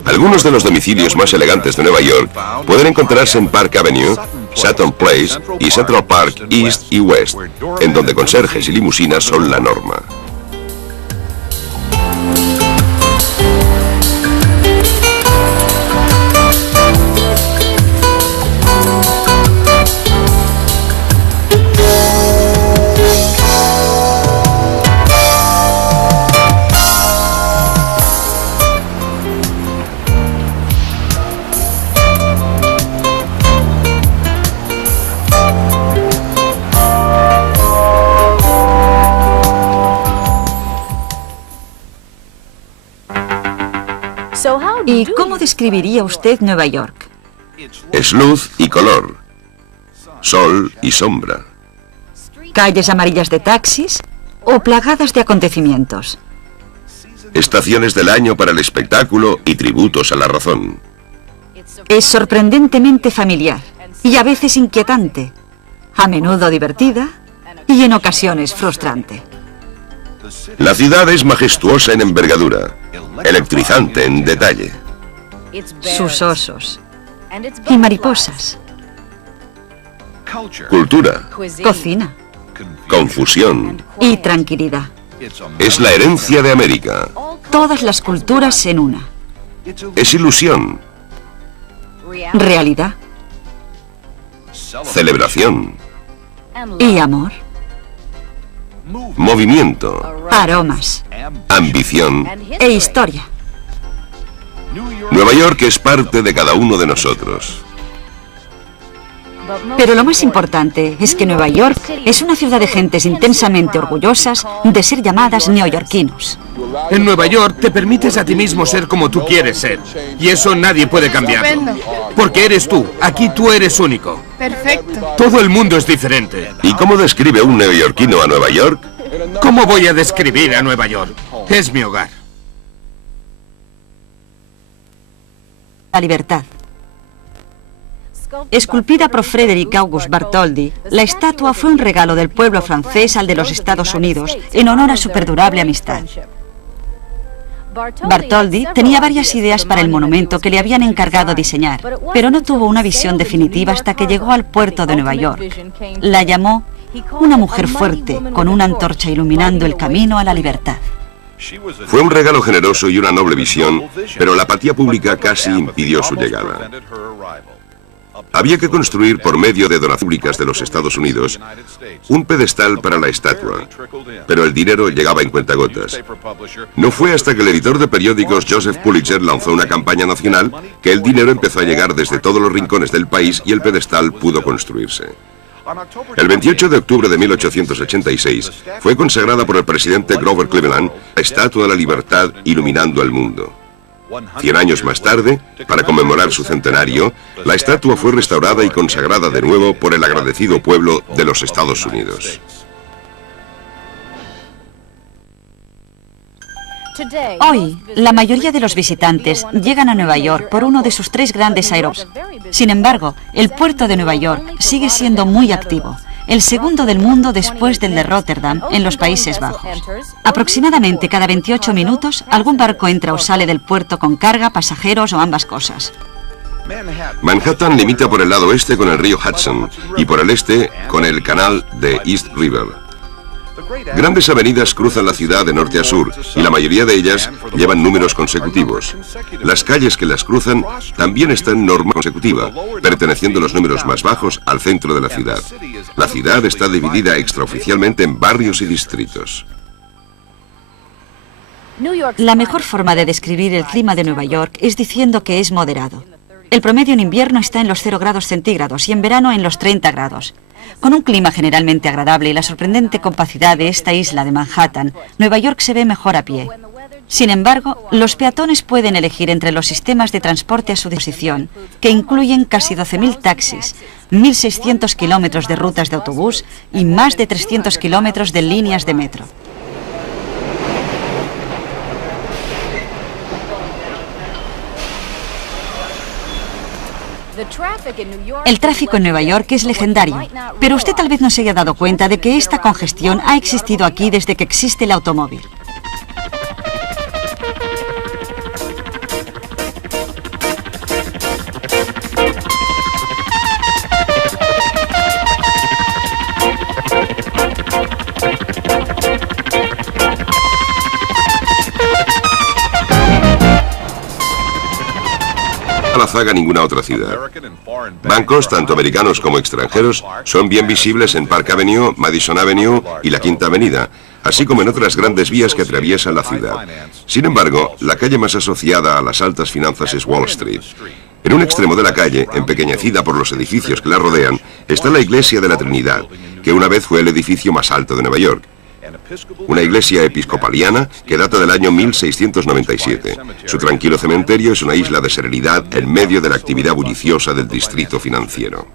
Algunos de los domicilios más elegantes de Nueva York pueden encontrarse en Park Avenue, Sutton Place y Central Park East y West, en donde conserjes y limusinas son la norma. ¿Y cómo describiría usted Nueva York? Es luz y color, sol y sombra. ¿Calles amarillas de taxis o plagadas de acontecimientos? Estaciones del año para el espectáculo y tributos a la razón. Es sorprendentemente familiar y a veces inquietante, a menudo divertida y en ocasiones frustrante. La ciudad es majestuosa en envergadura, electrizante en detalle. Sus osos y mariposas, Cultura, cocina confusión, y tranquilidad. es la herencia de América. Todas las culturas en una. Es ilusión, Realidad celebración, y amor. movimiento, Aromas ambición. e historia. Nueva York es parte de cada uno de nosotros. Pero lo más importante es que Nueva York es una ciudad de gentes intensamente orgullosas de ser llamadas neoyorquinos. En Nueva York te permites a ti mismo ser como tú quieres ser. Y eso nadie puede cambiarlo. Porque eres tú. Aquí tú eres único. Perfecto. Todo el mundo es diferente. ¿Y cómo describe un neoyorquino a Nueva York? ¿Cómo voy a describir a Nueva York? Es mi hogar. La libertad. Esculpida por Frederick August Bartholdi, la estatua fue un regalo del pueblo francés al de los Estados Unidos en honor a su perdurable amistad. Bartholdi tenía varias ideas para el monumento que le habían encargado diseñar, pero no tuvo una visión definitiva hasta que llegó al puerto de Nueva York. La llamó una mujer fuerte, con una antorcha iluminando el camino a la libertad. Fue un regalo generoso y una noble visión, pero la apatía pública casi impidió su llegada. Había que construir, por medio de donaciones públicas de los Estados Unidos, un pedestal para la estatua, pero el dinero llegaba en cuentagotas. No fue hasta que el editor de periódicos Joseph Pulitzer lanzó una campaña nacional que el dinero empezó a llegar desde todos los rincones del país y el pedestal pudo construirse. El 28 de octubre de 1886 fue consagrada por el presidente Grover Cleveland la Estatua de la Libertad iluminando el mundo. 100 años más tarde, para conmemorar su centenario, la estatua fue restaurada y consagrada de nuevo por el agradecido pueblo de los Estados Unidos. Hoy, la mayoría de los visitantes llegan a Nueva York por uno de sus 3 grandes aeropuertos. Sin embargo, el puerto de Nueva York sigue siendo muy activo, el segundo del mundo después del de Rotterdam, en los Países Bajos. Aproximadamente cada 28 minutos, algún barco entra o sale del puerto con carga, pasajeros o ambas cosas. Manhattan limita por el lado oeste con el río Hudson y por el este con el canal de East River. Grandes avenidas cruzan la ciudad de norte a sur y la mayoría de ellas llevan números consecutivos. Las calles que las cruzan también están en norma consecutiva, perteneciendo los números más bajos al centro de la ciudad. La ciudad está dividida extraoficialmente en barrios y distritos. La mejor forma de describir el clima de Nueva York es diciendo que es moderado. El promedio en invierno está en los 0 grados centígrados y en verano en los 30 grados. Con un clima generalmente agradable y la sorprendente compacidad de esta isla de Manhattan, Nueva York se ve mejor a pie. Sin embargo, los peatones pueden elegir entre los sistemas de transporte a su disposición, que incluyen casi 12.000 taxis, 1.600 kilómetros de rutas de autobús y más de 300 kilómetros de líneas de metro. El tráfico en Nueva York es legendario, pero usted tal vez no se haya dado cuenta de que esta congestión ha existido aquí desde que existe el automóvil. La zaga ninguna otra ciudad. Bancos, tanto americanos como extranjeros, son bien visibles en Park Avenue, Madison Avenue y la Quinta Avenida, así como en otras grandes vías que atraviesan la ciudad. Sin embargo, la calle más asociada a las altas finanzas es Wall Street. En un extremo de la calle, empequeñecida por los edificios que la rodean, está la Iglesia de la Trinidad, que una vez fue el edificio más alto de Nueva York. Una iglesia episcopaliana que data del año 1697. Su tranquilo cementerio es una isla de serenidad en medio de la actividad bulliciosa del distrito financiero.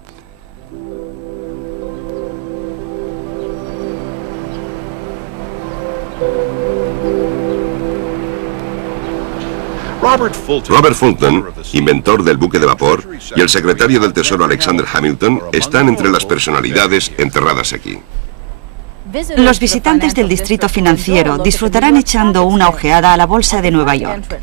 Robert Fulton, inventor del buque de vapor, y el secretario del Tesoro Alexander Hamilton están entre las personalidades enterradas aquí. Los visitantes del distrito financiero disfrutarán echando una ojeada a la Bolsa de Nueva York.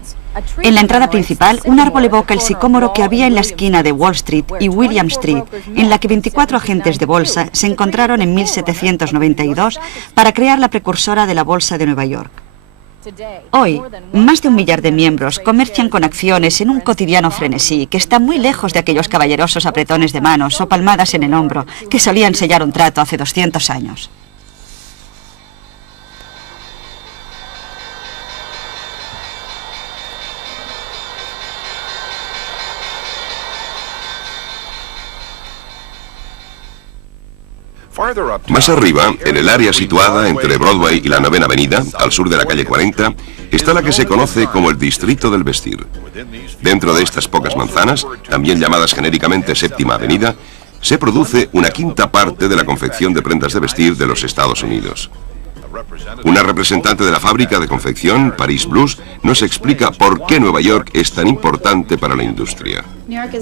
En la entrada principal, un árbol evoca el sicómoro que había en la esquina de Wall Street y William Street, en la que 24 agentes de bolsa se encontraron en 1792 para crear la precursora de la Bolsa de Nueva York. Hoy, más de 1 millar de miembros comercian con acciones en un cotidiano frenesí que está muy lejos de aquellos caballerosos apretones de manos o palmadas en el hombro que solían sellar un trato hace 200 años. Más arriba, en el área situada entre Broadway y la 9ª Avenida, al sur de la calle 40, está la que se conoce como el Distrito del Vestir. Dentro de estas pocas manzanas, también llamadas genéricamente 7ª Avenida, se produce una quinta parte de la confección de prendas de vestir de los Estados Unidos. Una representante de la fábrica de confección, Paris Blues, nos explica por qué Nueva York es tan importante para la industria.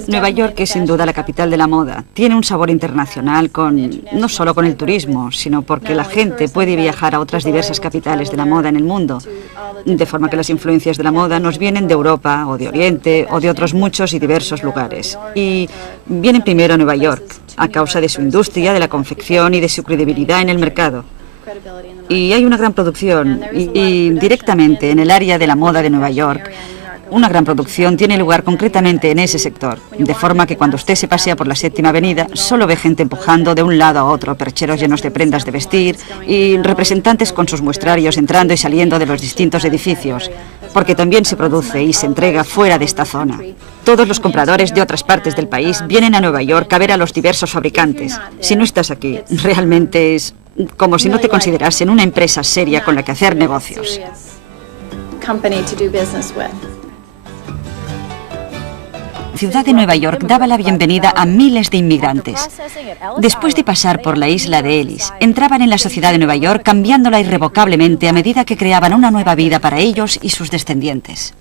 Nueva York es sin duda la capital de la moda. Tiene un sabor internacional no solo con el turismo, sino porque la gente puede viajar a otras diversas capitales de la moda en el mundo. De forma que las influencias de la moda nos vienen de Europa o de Oriente o de otros muchos y diversos lugares. Y vienen primero a Nueva York, a causa de su industria, de la confección y de su credibilidad en el mercado. Y hay una gran producción y directamente en el área de la moda de Nueva York, Una gran producción tiene lugar concretamente en ese sector, de forma que cuando usted se pasea por la Séptima Avenida, solo ve gente empujando de un lado a otro, percheros llenos de prendas de vestir y representantes con sus muestrarios entrando y saliendo de los distintos edificios, porque también se produce y se entrega fuera de esta zona. Todos los compradores de otras partes del país vienen a Nueva York a ver a los diversos fabricantes. Si no estás aquí, realmente es como si no te considerasen una empresa seria con la que hacer negocios. La ciudad de Nueva York daba la bienvenida a miles de inmigrantes. Después de pasar por la isla de Ellis, entraban en la sociedad de Nueva York cambiándola irrevocablemente a medida que creaban una nueva vida para ellos y sus descendientes.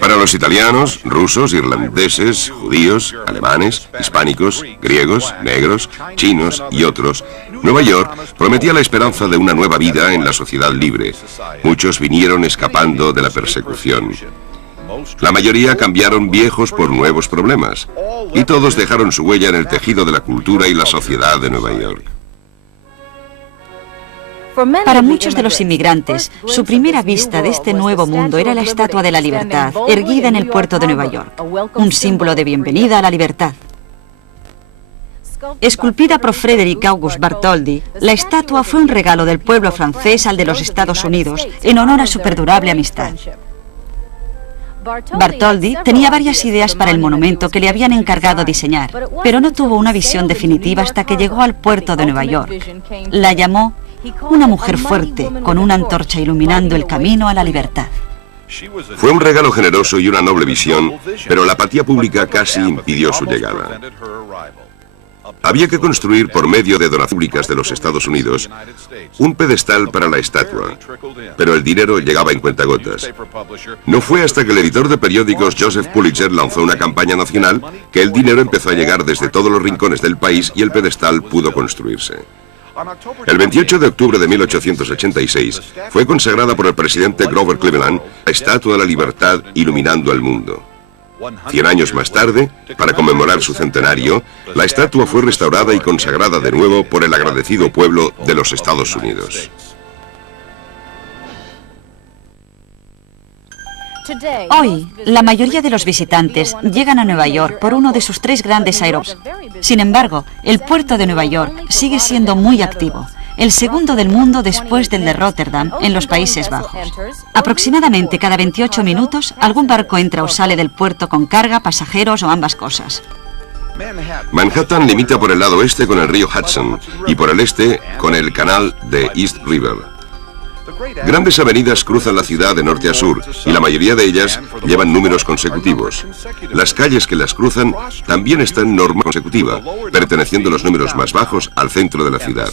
Para los italianos, rusos, irlandeses, judíos, alemanes, hispánicos, griegos, negros, chinos y otros, Nueva York prometía la esperanza de una nueva vida en la sociedad libre. Muchos vinieron escapando de la persecución. La mayoría cambiaron viejos por nuevos problemas, y todos dejaron su huella en el tejido de la cultura y la sociedad de Nueva York. Para muchos de los inmigrantes, su primera vista de este nuevo mundo era la Estatua de la Libertad, erguida en el puerto de Nueva York, un símbolo de bienvenida a la libertad. Esculpida por Frederick August Bartholdi, la estatua fue un regalo del pueblo francés al de los Estados Unidos en honor a su perdurable amistad. Bartholdi tenía varias ideas para el monumento que le habían encargado diseñar, pero no tuvo una visión definitiva hasta que llegó al puerto de Nueva York. La llamó una mujer fuerte, con una antorcha iluminando el camino a la libertad. Fue un regalo generoso y una noble visión, pero la apatía pública casi impidió su llegada. Había que construir, por medio de donaciones públicas de los Estados Unidos, un pedestal para la estatua, pero el dinero llegaba en cuentagotas. No fue hasta que el editor de periódicos Joseph Pulitzer lanzó una campaña nacional que el dinero empezó a llegar desde todos los rincones del país y el pedestal pudo construirse. El 28 de octubre de 1886 fue consagrada por el presidente Grover Cleveland la Estatua de la Libertad iluminando el mundo. 100 años más tarde, para conmemorar su centenario, la estatua fue restaurada y consagrada de nuevo por el agradecido pueblo de los Estados Unidos. Hoy, la mayoría de los visitantes llegan a Nueva York por uno de sus 3 grandes aeropuertos. Sin embargo, el puerto de Nueva York sigue siendo muy activo, el segundo del mundo después del de Rotterdam, en los Países Bajos. Aproximadamente cada 28 minutos, algún barco entra o sale del puerto con carga, pasajeros o ambas cosas. Manhattan limita por el lado oeste con el río Hudson y por el este con el canal de East River. Grandes avenidas cruzan la ciudad de norte a sur y la mayoría de ellas llevan números consecutivos. Las calles que las cruzan también están en norma consecutiva, perteneciendo los números más bajos al centro de la ciudad.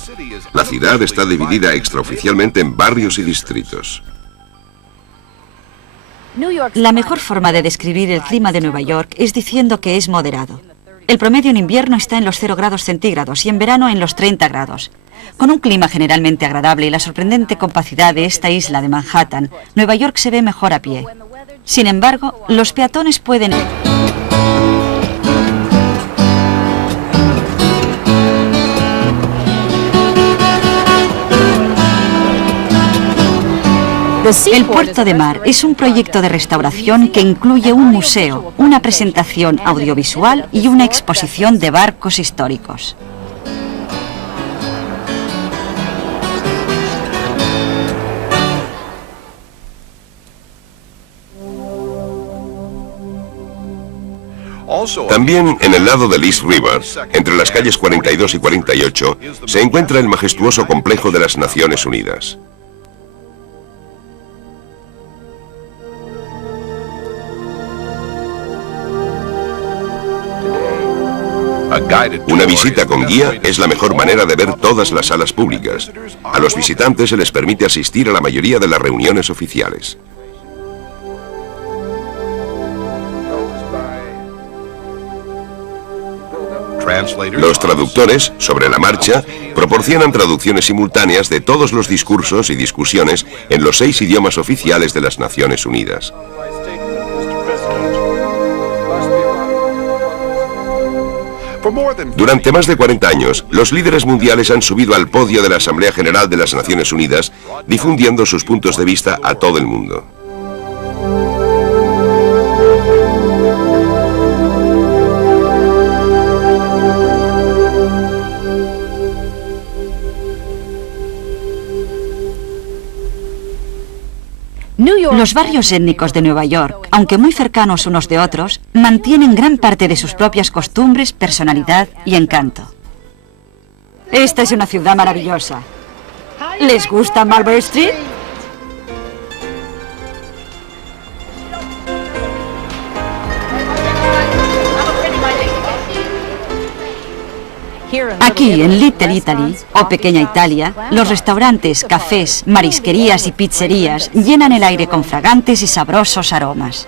La ciudad está dividida extraoficialmente en barrios y distritos. La mejor forma de describir el clima de Nueva York es diciendo que es moderado. El promedio en invierno está en los 0 grados centígrados y en verano en los 30 grados. Con un clima generalmente agradable y la sorprendente compacidad de esta isla de Manhattan, Nueva York se ve mejor a pie. Sin embargo, los peatones pueden... El Puerto de Mar es un proyecto de restauración que incluye un museo, una presentación audiovisual y una exposición de barcos históricos. También en el lado del East River, entre las calles 42 y 48, se encuentra el majestuoso complejo de las Naciones Unidas. Una visita con guía es la mejor manera de ver todas las salas públicas. A los visitantes se les permite asistir a la mayoría de las reuniones oficiales. Los traductores, sobre la marcha, proporcionan traducciones simultáneas de todos los discursos y discusiones en los 6 idiomas oficiales de las Naciones Unidas. Durante más de 40 años, los líderes mundiales han subido al podio de la Asamblea General de las Naciones Unidas, difundiendo sus puntos de vista a todo el mundo. Los barrios étnicos de Nueva York, aunque muy cercanos unos de otros, mantienen gran parte de sus propias costumbres, personalidad y encanto. Esta es una ciudad maravillosa. ¿Les gusta Mulberry Street? Aquí, en Little Italy, o Pequeña Italia, los restaurantes, cafés, marisquerías y pizzerías llenan el aire con fragantes y sabrosos aromas.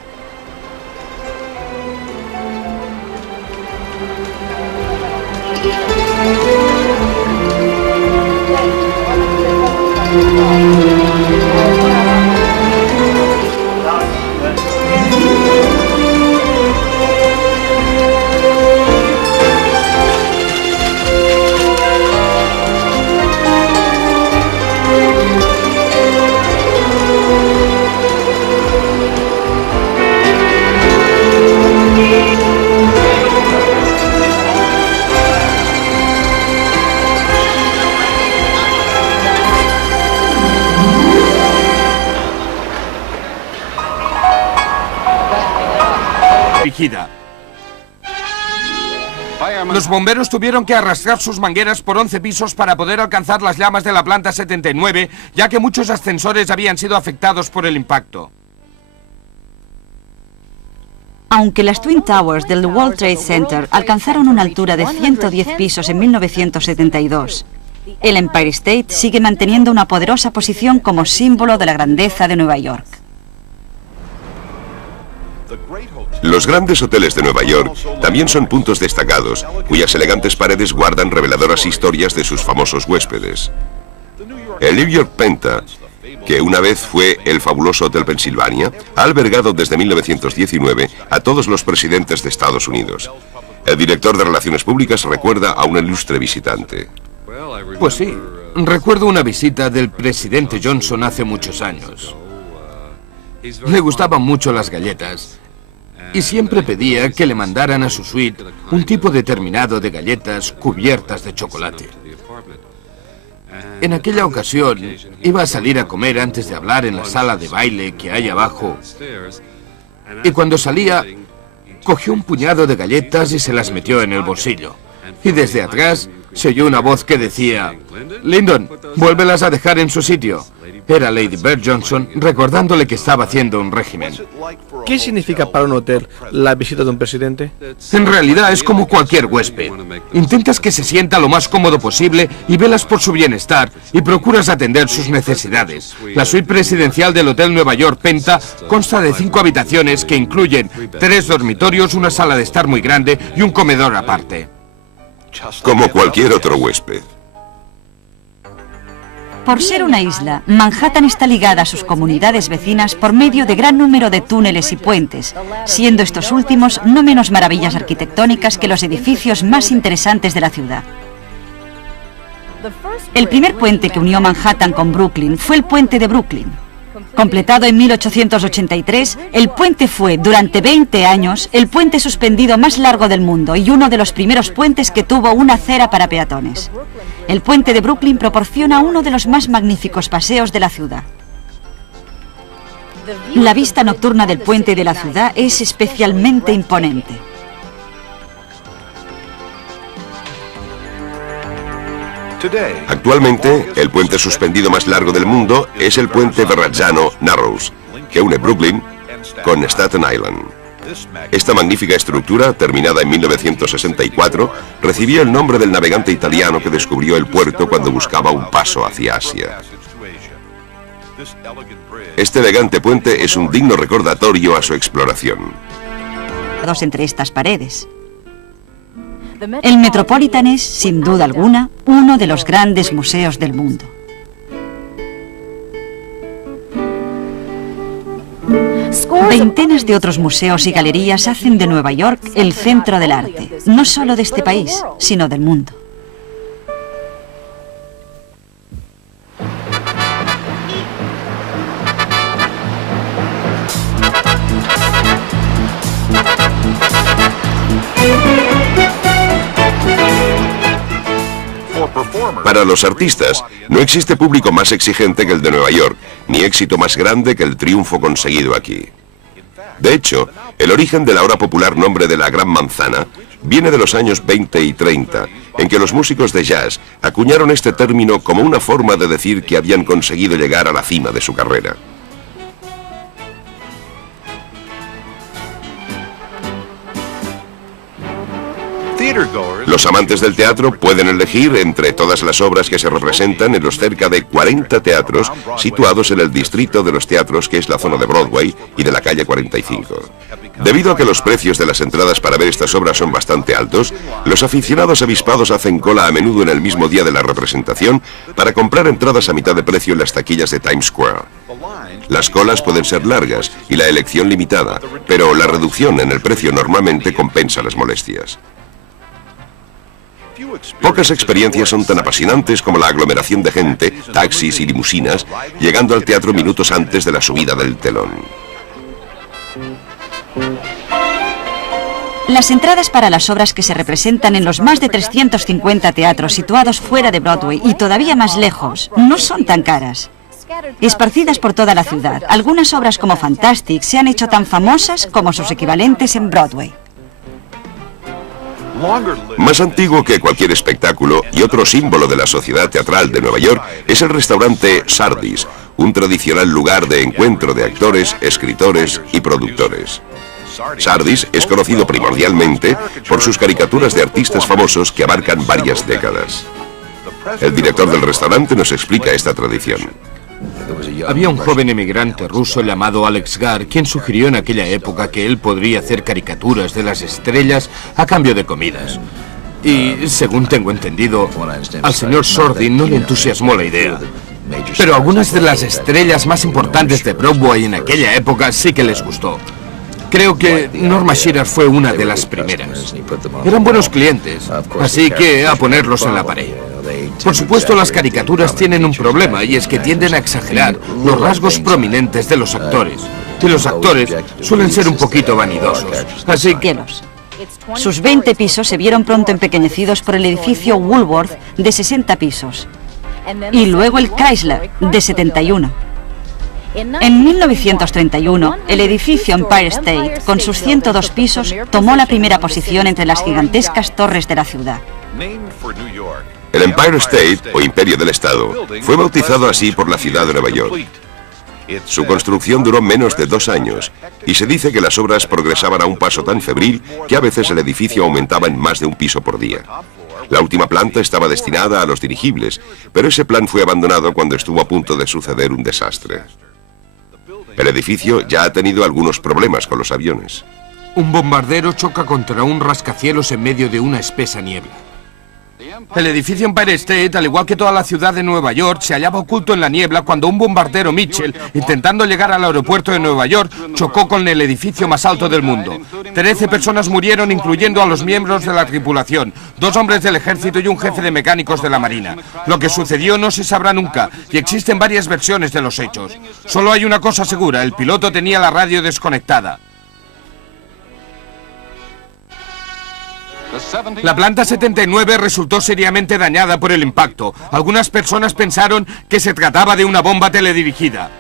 Los bomberos tuvieron que arrastrar sus mangueras por 11 pisos para poder alcanzar las llamas de la planta 79, ya que muchos ascensores habían sido afectados por el impacto. Aunque las Twin Towers del World Trade Center alcanzaron una altura de 110 pisos en 1972, el Empire State sigue manteniendo una poderosa posición como símbolo de la grandeza de Nueva York. Los grandes hoteles de Nueva York también son puntos destacados, cuyas elegantes paredes guardan reveladoras historias de sus famosos huéspedes. El New York Penta, que una vez fue el fabuloso Hotel Pennsylvania, ha albergado desde 1919 a todos los presidentes de Estados Unidos. El director de Relaciones Públicas recuerda a un ilustre visitante. Pues sí, recuerdo una visita del presidente Johnson hace muchos años. Le gustaban mucho las galletas y siempre pedía que le mandaran a su suite un tipo determinado de galletas cubiertas de chocolate. En aquella ocasión iba a salir a comer antes de hablar en la sala de baile que hay abajo, y cuando salía cogió un puñado de galletas y se las metió en el bolsillo. Y desde atrás se oyó una voz que decía: «Lyndon, vuélvelas a dejar en su sitio». Era Lady Bird Johnson recordándole que estaba haciendo un régimen. ¿Qué significa para un hotel la visita de un presidente? En realidad es como cualquier huésped. Intentas que se sienta lo más cómodo posible y velas por su bienestar y procuras atender sus necesidades. La suite presidencial del Hotel Nueva York Penta consta de 5 habitaciones que incluyen 3 dormitorios, una sala de estar muy grande y un comedor aparte. Como cualquier otro huésped. Por ser una isla, Manhattan está ligada a sus comunidades vecinas por medio de gran número de túneles y puentes, siendo estos últimos no menos maravillas arquitectónicas que los edificios más interesantes de la ciudad. El primer puente que unió Manhattan con Brooklyn fue el puente de Brooklyn. Completado en 1883, el puente fue, durante 20 años, el puente suspendido más largo del mundo y uno de los primeros puentes que tuvo una acera para peatones. El puente de Brooklyn proporciona uno de los más magníficos paseos de la ciudad. La vista nocturna del puente de la ciudad es especialmente imponente. Actualmente, el puente suspendido más largo del mundo es el puente Verrazzano Narrows, que une Brooklyn con Staten Island. Esta magnífica estructura, terminada en 1964, recibió el nombre del navegante italiano que descubrió el puerto cuando buscaba un paso hacia Asia. Este elegante puente es un digno recordatorio a su exploración. Entre estas paredes. El Metropolitan es, sin duda alguna, uno de los grandes museos del mundo. Veintenas de otros museos y galerías hacen de Nueva York el centro del arte, no solo de este país, sino del mundo. Para los artistas, no existe público más exigente que el de Nueva York, ni éxito más grande que el triunfo conseguido aquí. De hecho, el origen del ahora popular nombre de la Gran Manzana viene de los años 20 y 30, en que los músicos de jazz acuñaron este término como una forma de decir que habían conseguido llegar a la cima de su carrera. Los amantes del teatro pueden elegir entre todas las obras que se representan en los cerca de 40 teatros situados en el distrito de los teatros, que es la zona de Broadway y de la calle 45. Debido a que los precios de las entradas para ver estas obras son bastante altos, los aficionados avispados hacen cola a menudo en el mismo día de la representación para comprar entradas a mitad de precio en las taquillas de Times Square. Las colas pueden ser largas y la elección limitada, pero la reducción en el precio normalmente compensa las molestias. Pocas experiencias son tan apasionantes como la aglomeración de gente, taxis y limusinas, llegando al teatro minutos antes de la subida del telón. Las entradas para las obras que se representan en los más de 350 teatros situados fuera de Broadway y todavía más lejos no son tan caras. Esparcidas por toda la ciudad, algunas obras como Fantastic se han hecho tan famosas como sus equivalentes en Broadway. Más antiguo que cualquier espectáculo y otro símbolo de la sociedad teatral de Nueva York es el restaurante Sardis, un tradicional lugar de encuentro de actores, escritores y productores. Sardis es conocido primordialmente por sus caricaturas de artistas famosos que abarcan varias décadas. El director del restaurante nos explica esta tradición. Había un joven emigrante ruso llamado Alex Gar, quien sugirió en aquella época que él podría hacer caricaturas de las estrellas a cambio de comidas. Y, según tengo entendido, al señor Sordin no le entusiasmó la idea. Pero algunas de las estrellas más importantes de Broadway en aquella época sí que les gustó. Creo que Norma Shearer fue una de las primeras. Eran buenos clientes, así que a ponerlos en la pared. Por supuesto, las caricaturas tienen un problema, y es que tienden a exagerar los rasgos prominentes de los actores. Y los actores suelen ser un poquito vanidosos. Así que... Sus 20 pisos se vieron pronto empequeñecidos por el edificio Woolworth de 60 pisos. Y luego el Chrysler de 71. En 1931, el edificio Empire State, con sus 102 pisos, tomó la primera posición entre las gigantescas torres de la ciudad. El Empire State, o Imperio del Estado, fue bautizado así por la ciudad de Nueva York. Su construcción duró menos de 2 años, y se dice que las obras progresaban a un paso tan febril que a veces el edificio aumentaba en más de un piso por día. La última planta estaba destinada a los dirigibles, pero ese plan fue abandonado cuando estuvo a punto de suceder un desastre. El edificio ya ha tenido algunos problemas con los aviones. Un bombardero choca contra un rascacielos en medio de una espesa niebla. El edificio Empire State, al igual que toda la ciudad de Nueva York, se hallaba oculto en la niebla cuando un bombardero Mitchell, intentando llegar al aeropuerto de Nueva York, chocó con el edificio más alto del mundo. 13 personas murieron, incluyendo a los miembros de la tripulación, 2 hombres del ejército y un jefe de mecánicos de la marina. Lo que sucedió no se sabrá nunca, y existen varias versiones de los hechos. Solo hay una cosa segura: el piloto tenía la radio desconectada. La planta 79 resultó seriamente dañada por el impacto. Algunas personas pensaron que se trataba de una bomba teledirigida.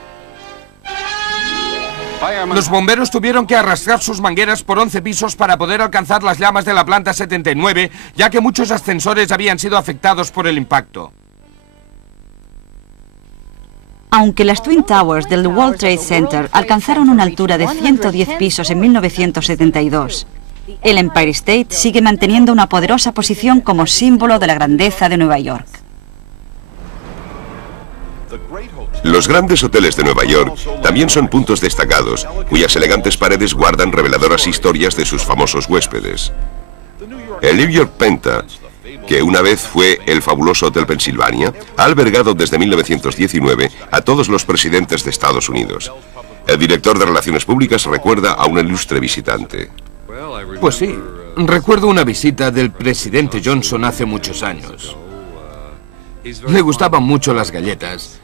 Los bomberos tuvieron que arrastrar sus mangueras por 11 pisos para poder alcanzar las llamas de la planta 79, ya que muchos ascensores habían sido afectados por el impacto. Aunque las Twin Towers del World Trade Center alcanzaron una altura de 110 pisos en 1972, el Empire State sigue manteniendo una poderosa posición como símbolo de la grandeza de Nueva York. Los grandes hoteles de Nueva York también son puntos destacados, cuyas elegantes paredes guardan reveladoras historias de sus famosos huéspedes. El New York Penta, que una vez fue el fabuloso Hotel Pennsylvania, ha albergado desde 1919 a todos los presidentes de Estados Unidos. El director de Relaciones Públicas recuerda a un ilustre visitante. Pues sí, recuerdo una visita del presidente Johnson hace muchos años. Le gustaban mucho las galletas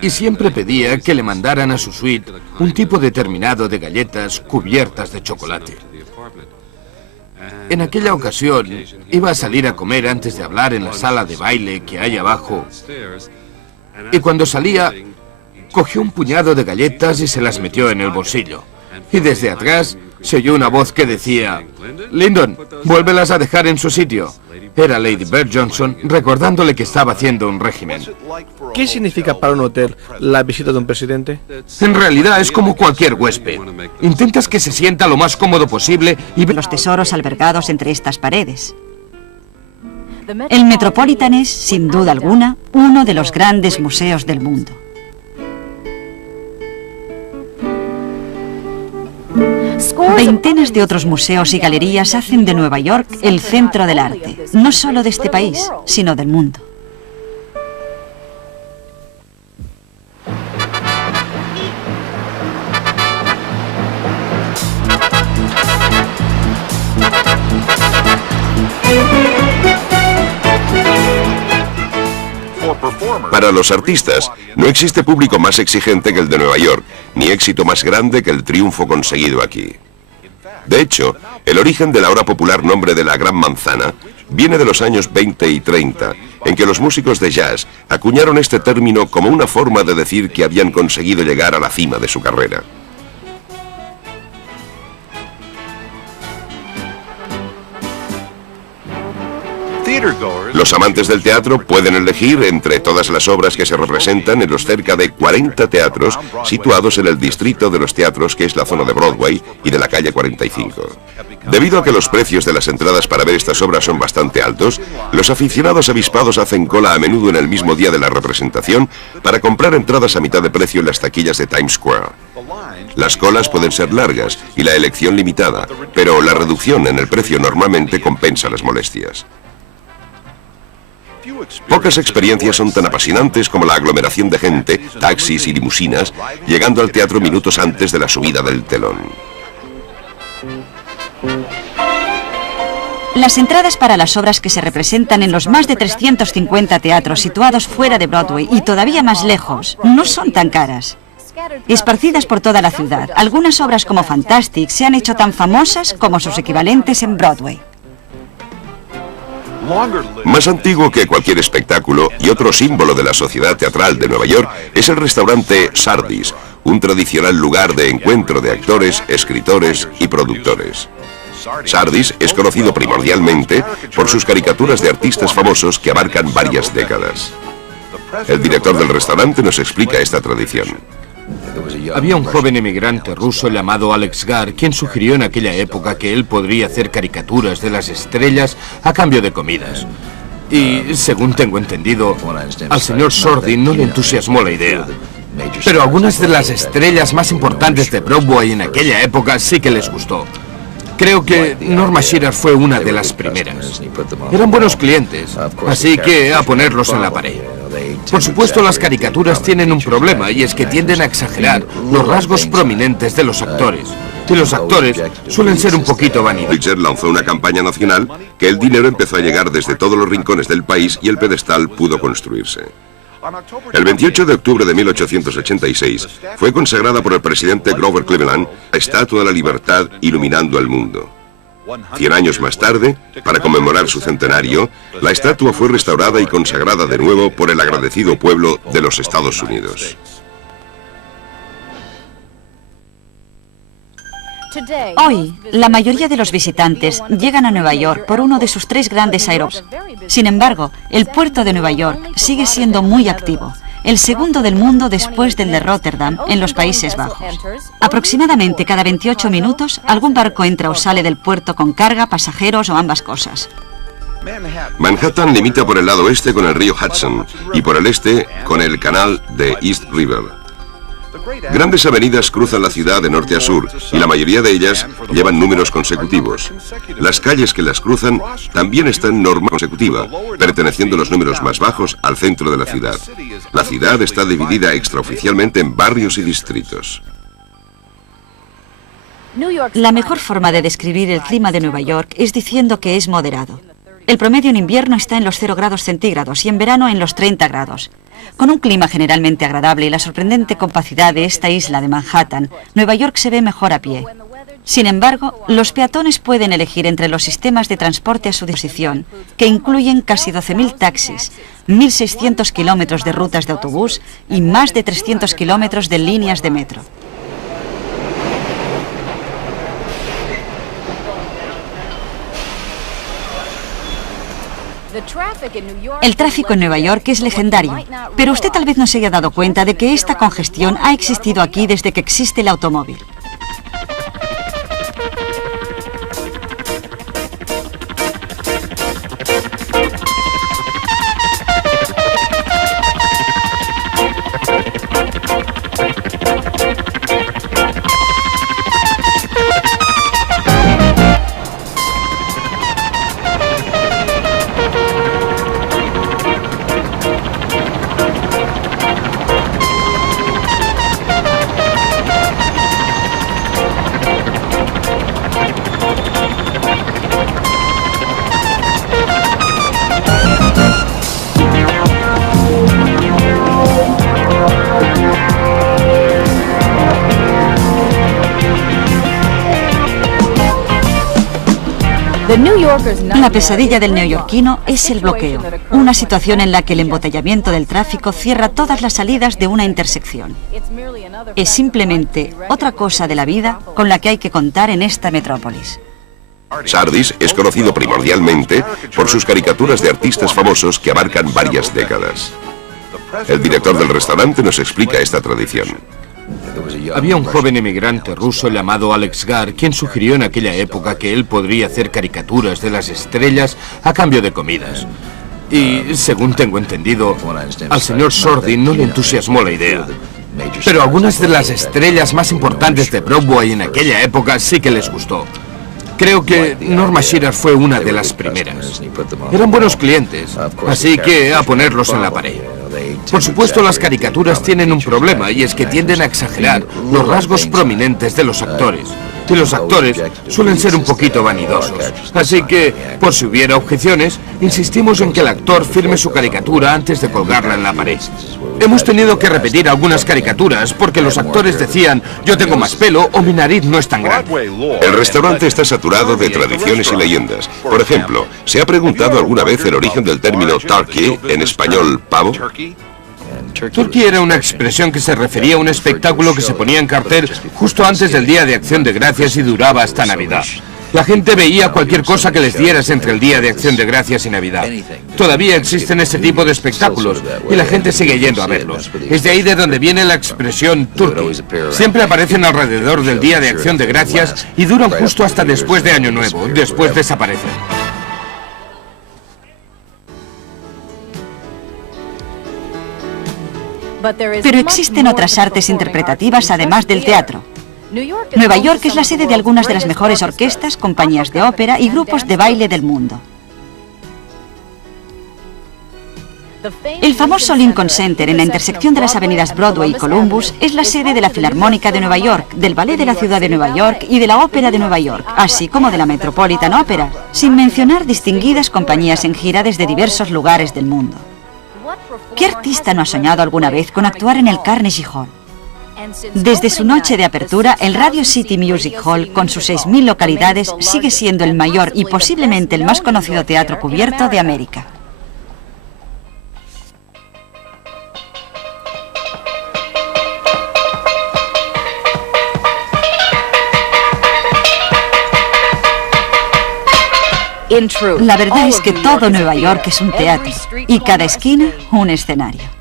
y siempre pedía que le mandaran a su suite un tipo determinado de galletas cubiertas de chocolate. En aquella ocasión, iba a salir a comer antes de hablar en la sala de baile que hay abajo. Y cuando salía, cogió un puñado de galletas y se las metió en el bolsillo. Y desde atrás se oyó una voz que decía: Lyndon, vuélvelas a dejar en su sitio. Era Lady Bird Johnson recordándole que estaba haciendo un régimen. ¿Qué significa para un hotel la visita de un presidente? En realidad es como cualquier huésped. Intentas que se sienta lo más cómodo posible y ve Los tesoros albergados entre estas paredes. El Metropolitan es, sin duda alguna, uno de los grandes museos del mundo. Veintenas de otros museos y galerías hacen de Nueva York el centro del arte, no solo de este país, sino del mundo. Para los artistas, no existe público más exigente que el de Nueva York, ni éxito más grande que el triunfo conseguido aquí. De hecho, el origen del ahora popular nombre de la Gran Manzana viene de los años 20 y 30, en que los músicos de jazz acuñaron este término como una forma de decir que habían conseguido llegar a la cima de su carrera. Los amantes del teatro pueden elegir entre todas las obras que se representan en los cerca de 40 teatros situados en el distrito de los teatros, que es la zona de Broadway y de la calle 45. Debido a que los precios de las entradas para ver estas obras son bastante altos, los aficionados avispados hacen cola a menudo en el mismo día de la representación para comprar entradas a mitad de precio en las taquillas de Times Square. Las colas pueden ser largas y la elección limitada, pero la reducción en el precio normalmente compensa las molestias. Pocas experiencias son tan apasionantes como la aglomeración de gente, taxis y limusinas, llegando al teatro minutos antes de la subida del telón. Las entradas para las obras que se representan en los más de 350 teatros situados fuera de Broadway y todavía más lejos no son tan caras. Esparcidas por toda la ciudad, algunas obras como Fantastic se han hecho tan famosas como sus equivalentes en Broadway. Más antiguo que cualquier espectáculo y otro símbolo de la sociedad teatral de Nueva York es el restaurante Sardis, un tradicional lugar de encuentro de actores, escritores y productores. Sardis es conocido primordialmente por sus caricaturas de artistas famosos que abarcan varias décadas. El director del restaurante nos explica esta tradición. Había un joven emigrante ruso llamado Alex Gar, quien sugirió en aquella época que él podría hacer caricaturas de las estrellas a cambio de comidas. Y, según tengo entendido, al señor Sordin no le entusiasmó la idea. Pero algunas de las estrellas más importantes de Broadway en aquella época sí que les gustó. Creo que Norma Shearer fue una de las primeras. Eran buenos clientes, así que a ponerlos en la pared. Por supuesto, las caricaturas tienen un problema, y es que tienden a exagerar los rasgos prominentes de los actores. Y los actores suelen ser un poquito vanidosos. Pictures lanzó una campaña nacional que el dinero empezó a llegar desde todos los rincones del país y el pedestal pudo construirse. El 28 de octubre de 1886 fue consagrada por el presidente Grover Cleveland la Estatua de la Libertad iluminando el mundo. 100 años más tarde, para conmemorar su centenario, la estatua fue restaurada y consagrada de nuevo por el agradecido pueblo de los Estados Unidos. Hoy, la mayoría de los visitantes llegan a Nueva York por uno de sus 3 grandes aeropuertos. Sin embargo, el puerto de Nueva York sigue siendo muy activo, el segundo del mundo después del de Rotterdam, en los Países Bajos. Aproximadamente cada 28 minutos, algún barco entra o sale del puerto con carga, pasajeros o ambas cosas. Manhattan limita por el lado oeste con el río Hudson y por el este con el canal de East River. Grandes avenidas cruzan la ciudad de norte a sur y la mayoría de ellas llevan números consecutivos. Las calles que las cruzan también están en norma consecutiva, perteneciendo los números más bajos al centro de la ciudad. La ciudad está dividida extraoficialmente en barrios y distritos. La mejor forma de describir el clima de Nueva York es diciendo que es moderado. El promedio en invierno está en los 0 grados centígrados y en verano en los 30 grados. Con un clima generalmente agradable y la sorprendente compacidad de esta isla de Manhattan, Nueva York se ve mejor a pie. Sin embargo, los peatones pueden elegir entre los sistemas de transporte a su disposición, que incluyen casi 12.000 taxis, 1.600 kilómetros de rutas de autobús y más de 300 kilómetros de líneas de metro. El tráfico en Nueva York es legendario, pero usted tal vez no se haya dado cuenta de que esta congestión ha existido aquí desde que existe el automóvil. La pesadilla del neoyorquino es el bloqueo, una situación en la que el embotellamiento del tráfico cierra todas las salidas de una intersección. Es simplemente otra cosa de la vida con la que hay que contar en esta metrópolis. Sardis es conocido primordialmente por sus caricaturas de artistas famosos que abarcan varias décadas. El director del restaurante nos explica esta tradición. Había un joven emigrante ruso llamado Alex Gar, quien sugirió en aquella época que él podría hacer caricaturas de las estrellas a cambio de comidas. Y, según tengo entendido, al señor Sordin no le entusiasmó la idea. Pero algunas de las estrellas más importantes de Broadway en aquella época sí que les gustó. Creo que Norma Shearer fue una de las primeras. Eran buenos clientes, así que a ponerlos en la pared. Por supuesto, las caricaturas tienen un problema, y es que tienden a exagerar los rasgos prominentes de los actores. Y los actores suelen ser un poquito vanidosos. Así que, por si hubiera objeciones, insistimos en que el actor firme su caricatura antes de colgarla en la pared. Hemos tenido que repetir algunas caricaturas porque los actores decían, yo tengo más pelo o mi nariz no es tan grande. El restaurante está saturado de tradiciones y leyendas. Por ejemplo, ¿se ha preguntado alguna vez el origen del término turkey, en español pavo? Turkey era una expresión que se refería a un espectáculo que se ponía en cartel justo antes del Día de Acción de Gracias y duraba hasta Navidad. La gente veía cualquier cosa que les dieras entre el Día de Acción de Gracias y Navidad. Todavía existen ese tipo de espectáculos y la gente sigue yendo a verlos. Es de ahí de donde viene la expresión turkey. Siempre aparecen alrededor del Día de Acción de Gracias y duran justo hasta después de Año Nuevo. Después desaparecen. Pero existen otras artes interpretativas además del teatro. Nueva York es la sede de algunas de las mejores orquestas, compañías de ópera y grupos de baile del mundo. El famoso Lincoln Center en la intersección de las avenidas Broadway y Columbus es la sede de la Filarmónica de Nueva York, del Ballet de la Ciudad de Nueva York y de la Ópera de Nueva York, así como de la Metropolitan Opera, sin mencionar distinguidas compañías en gira desde diversos lugares del mundo. ¿Qué artista no ha soñado alguna vez con actuar en el Carnegie Hall? Desde su noche de apertura, el Radio City Music Hall, con sus 6.000 localidades, sigue siendo el mayor y posiblemente el más conocido teatro cubierto de América. La verdad es que todo Nueva York es un teatro y cada esquina un escenario.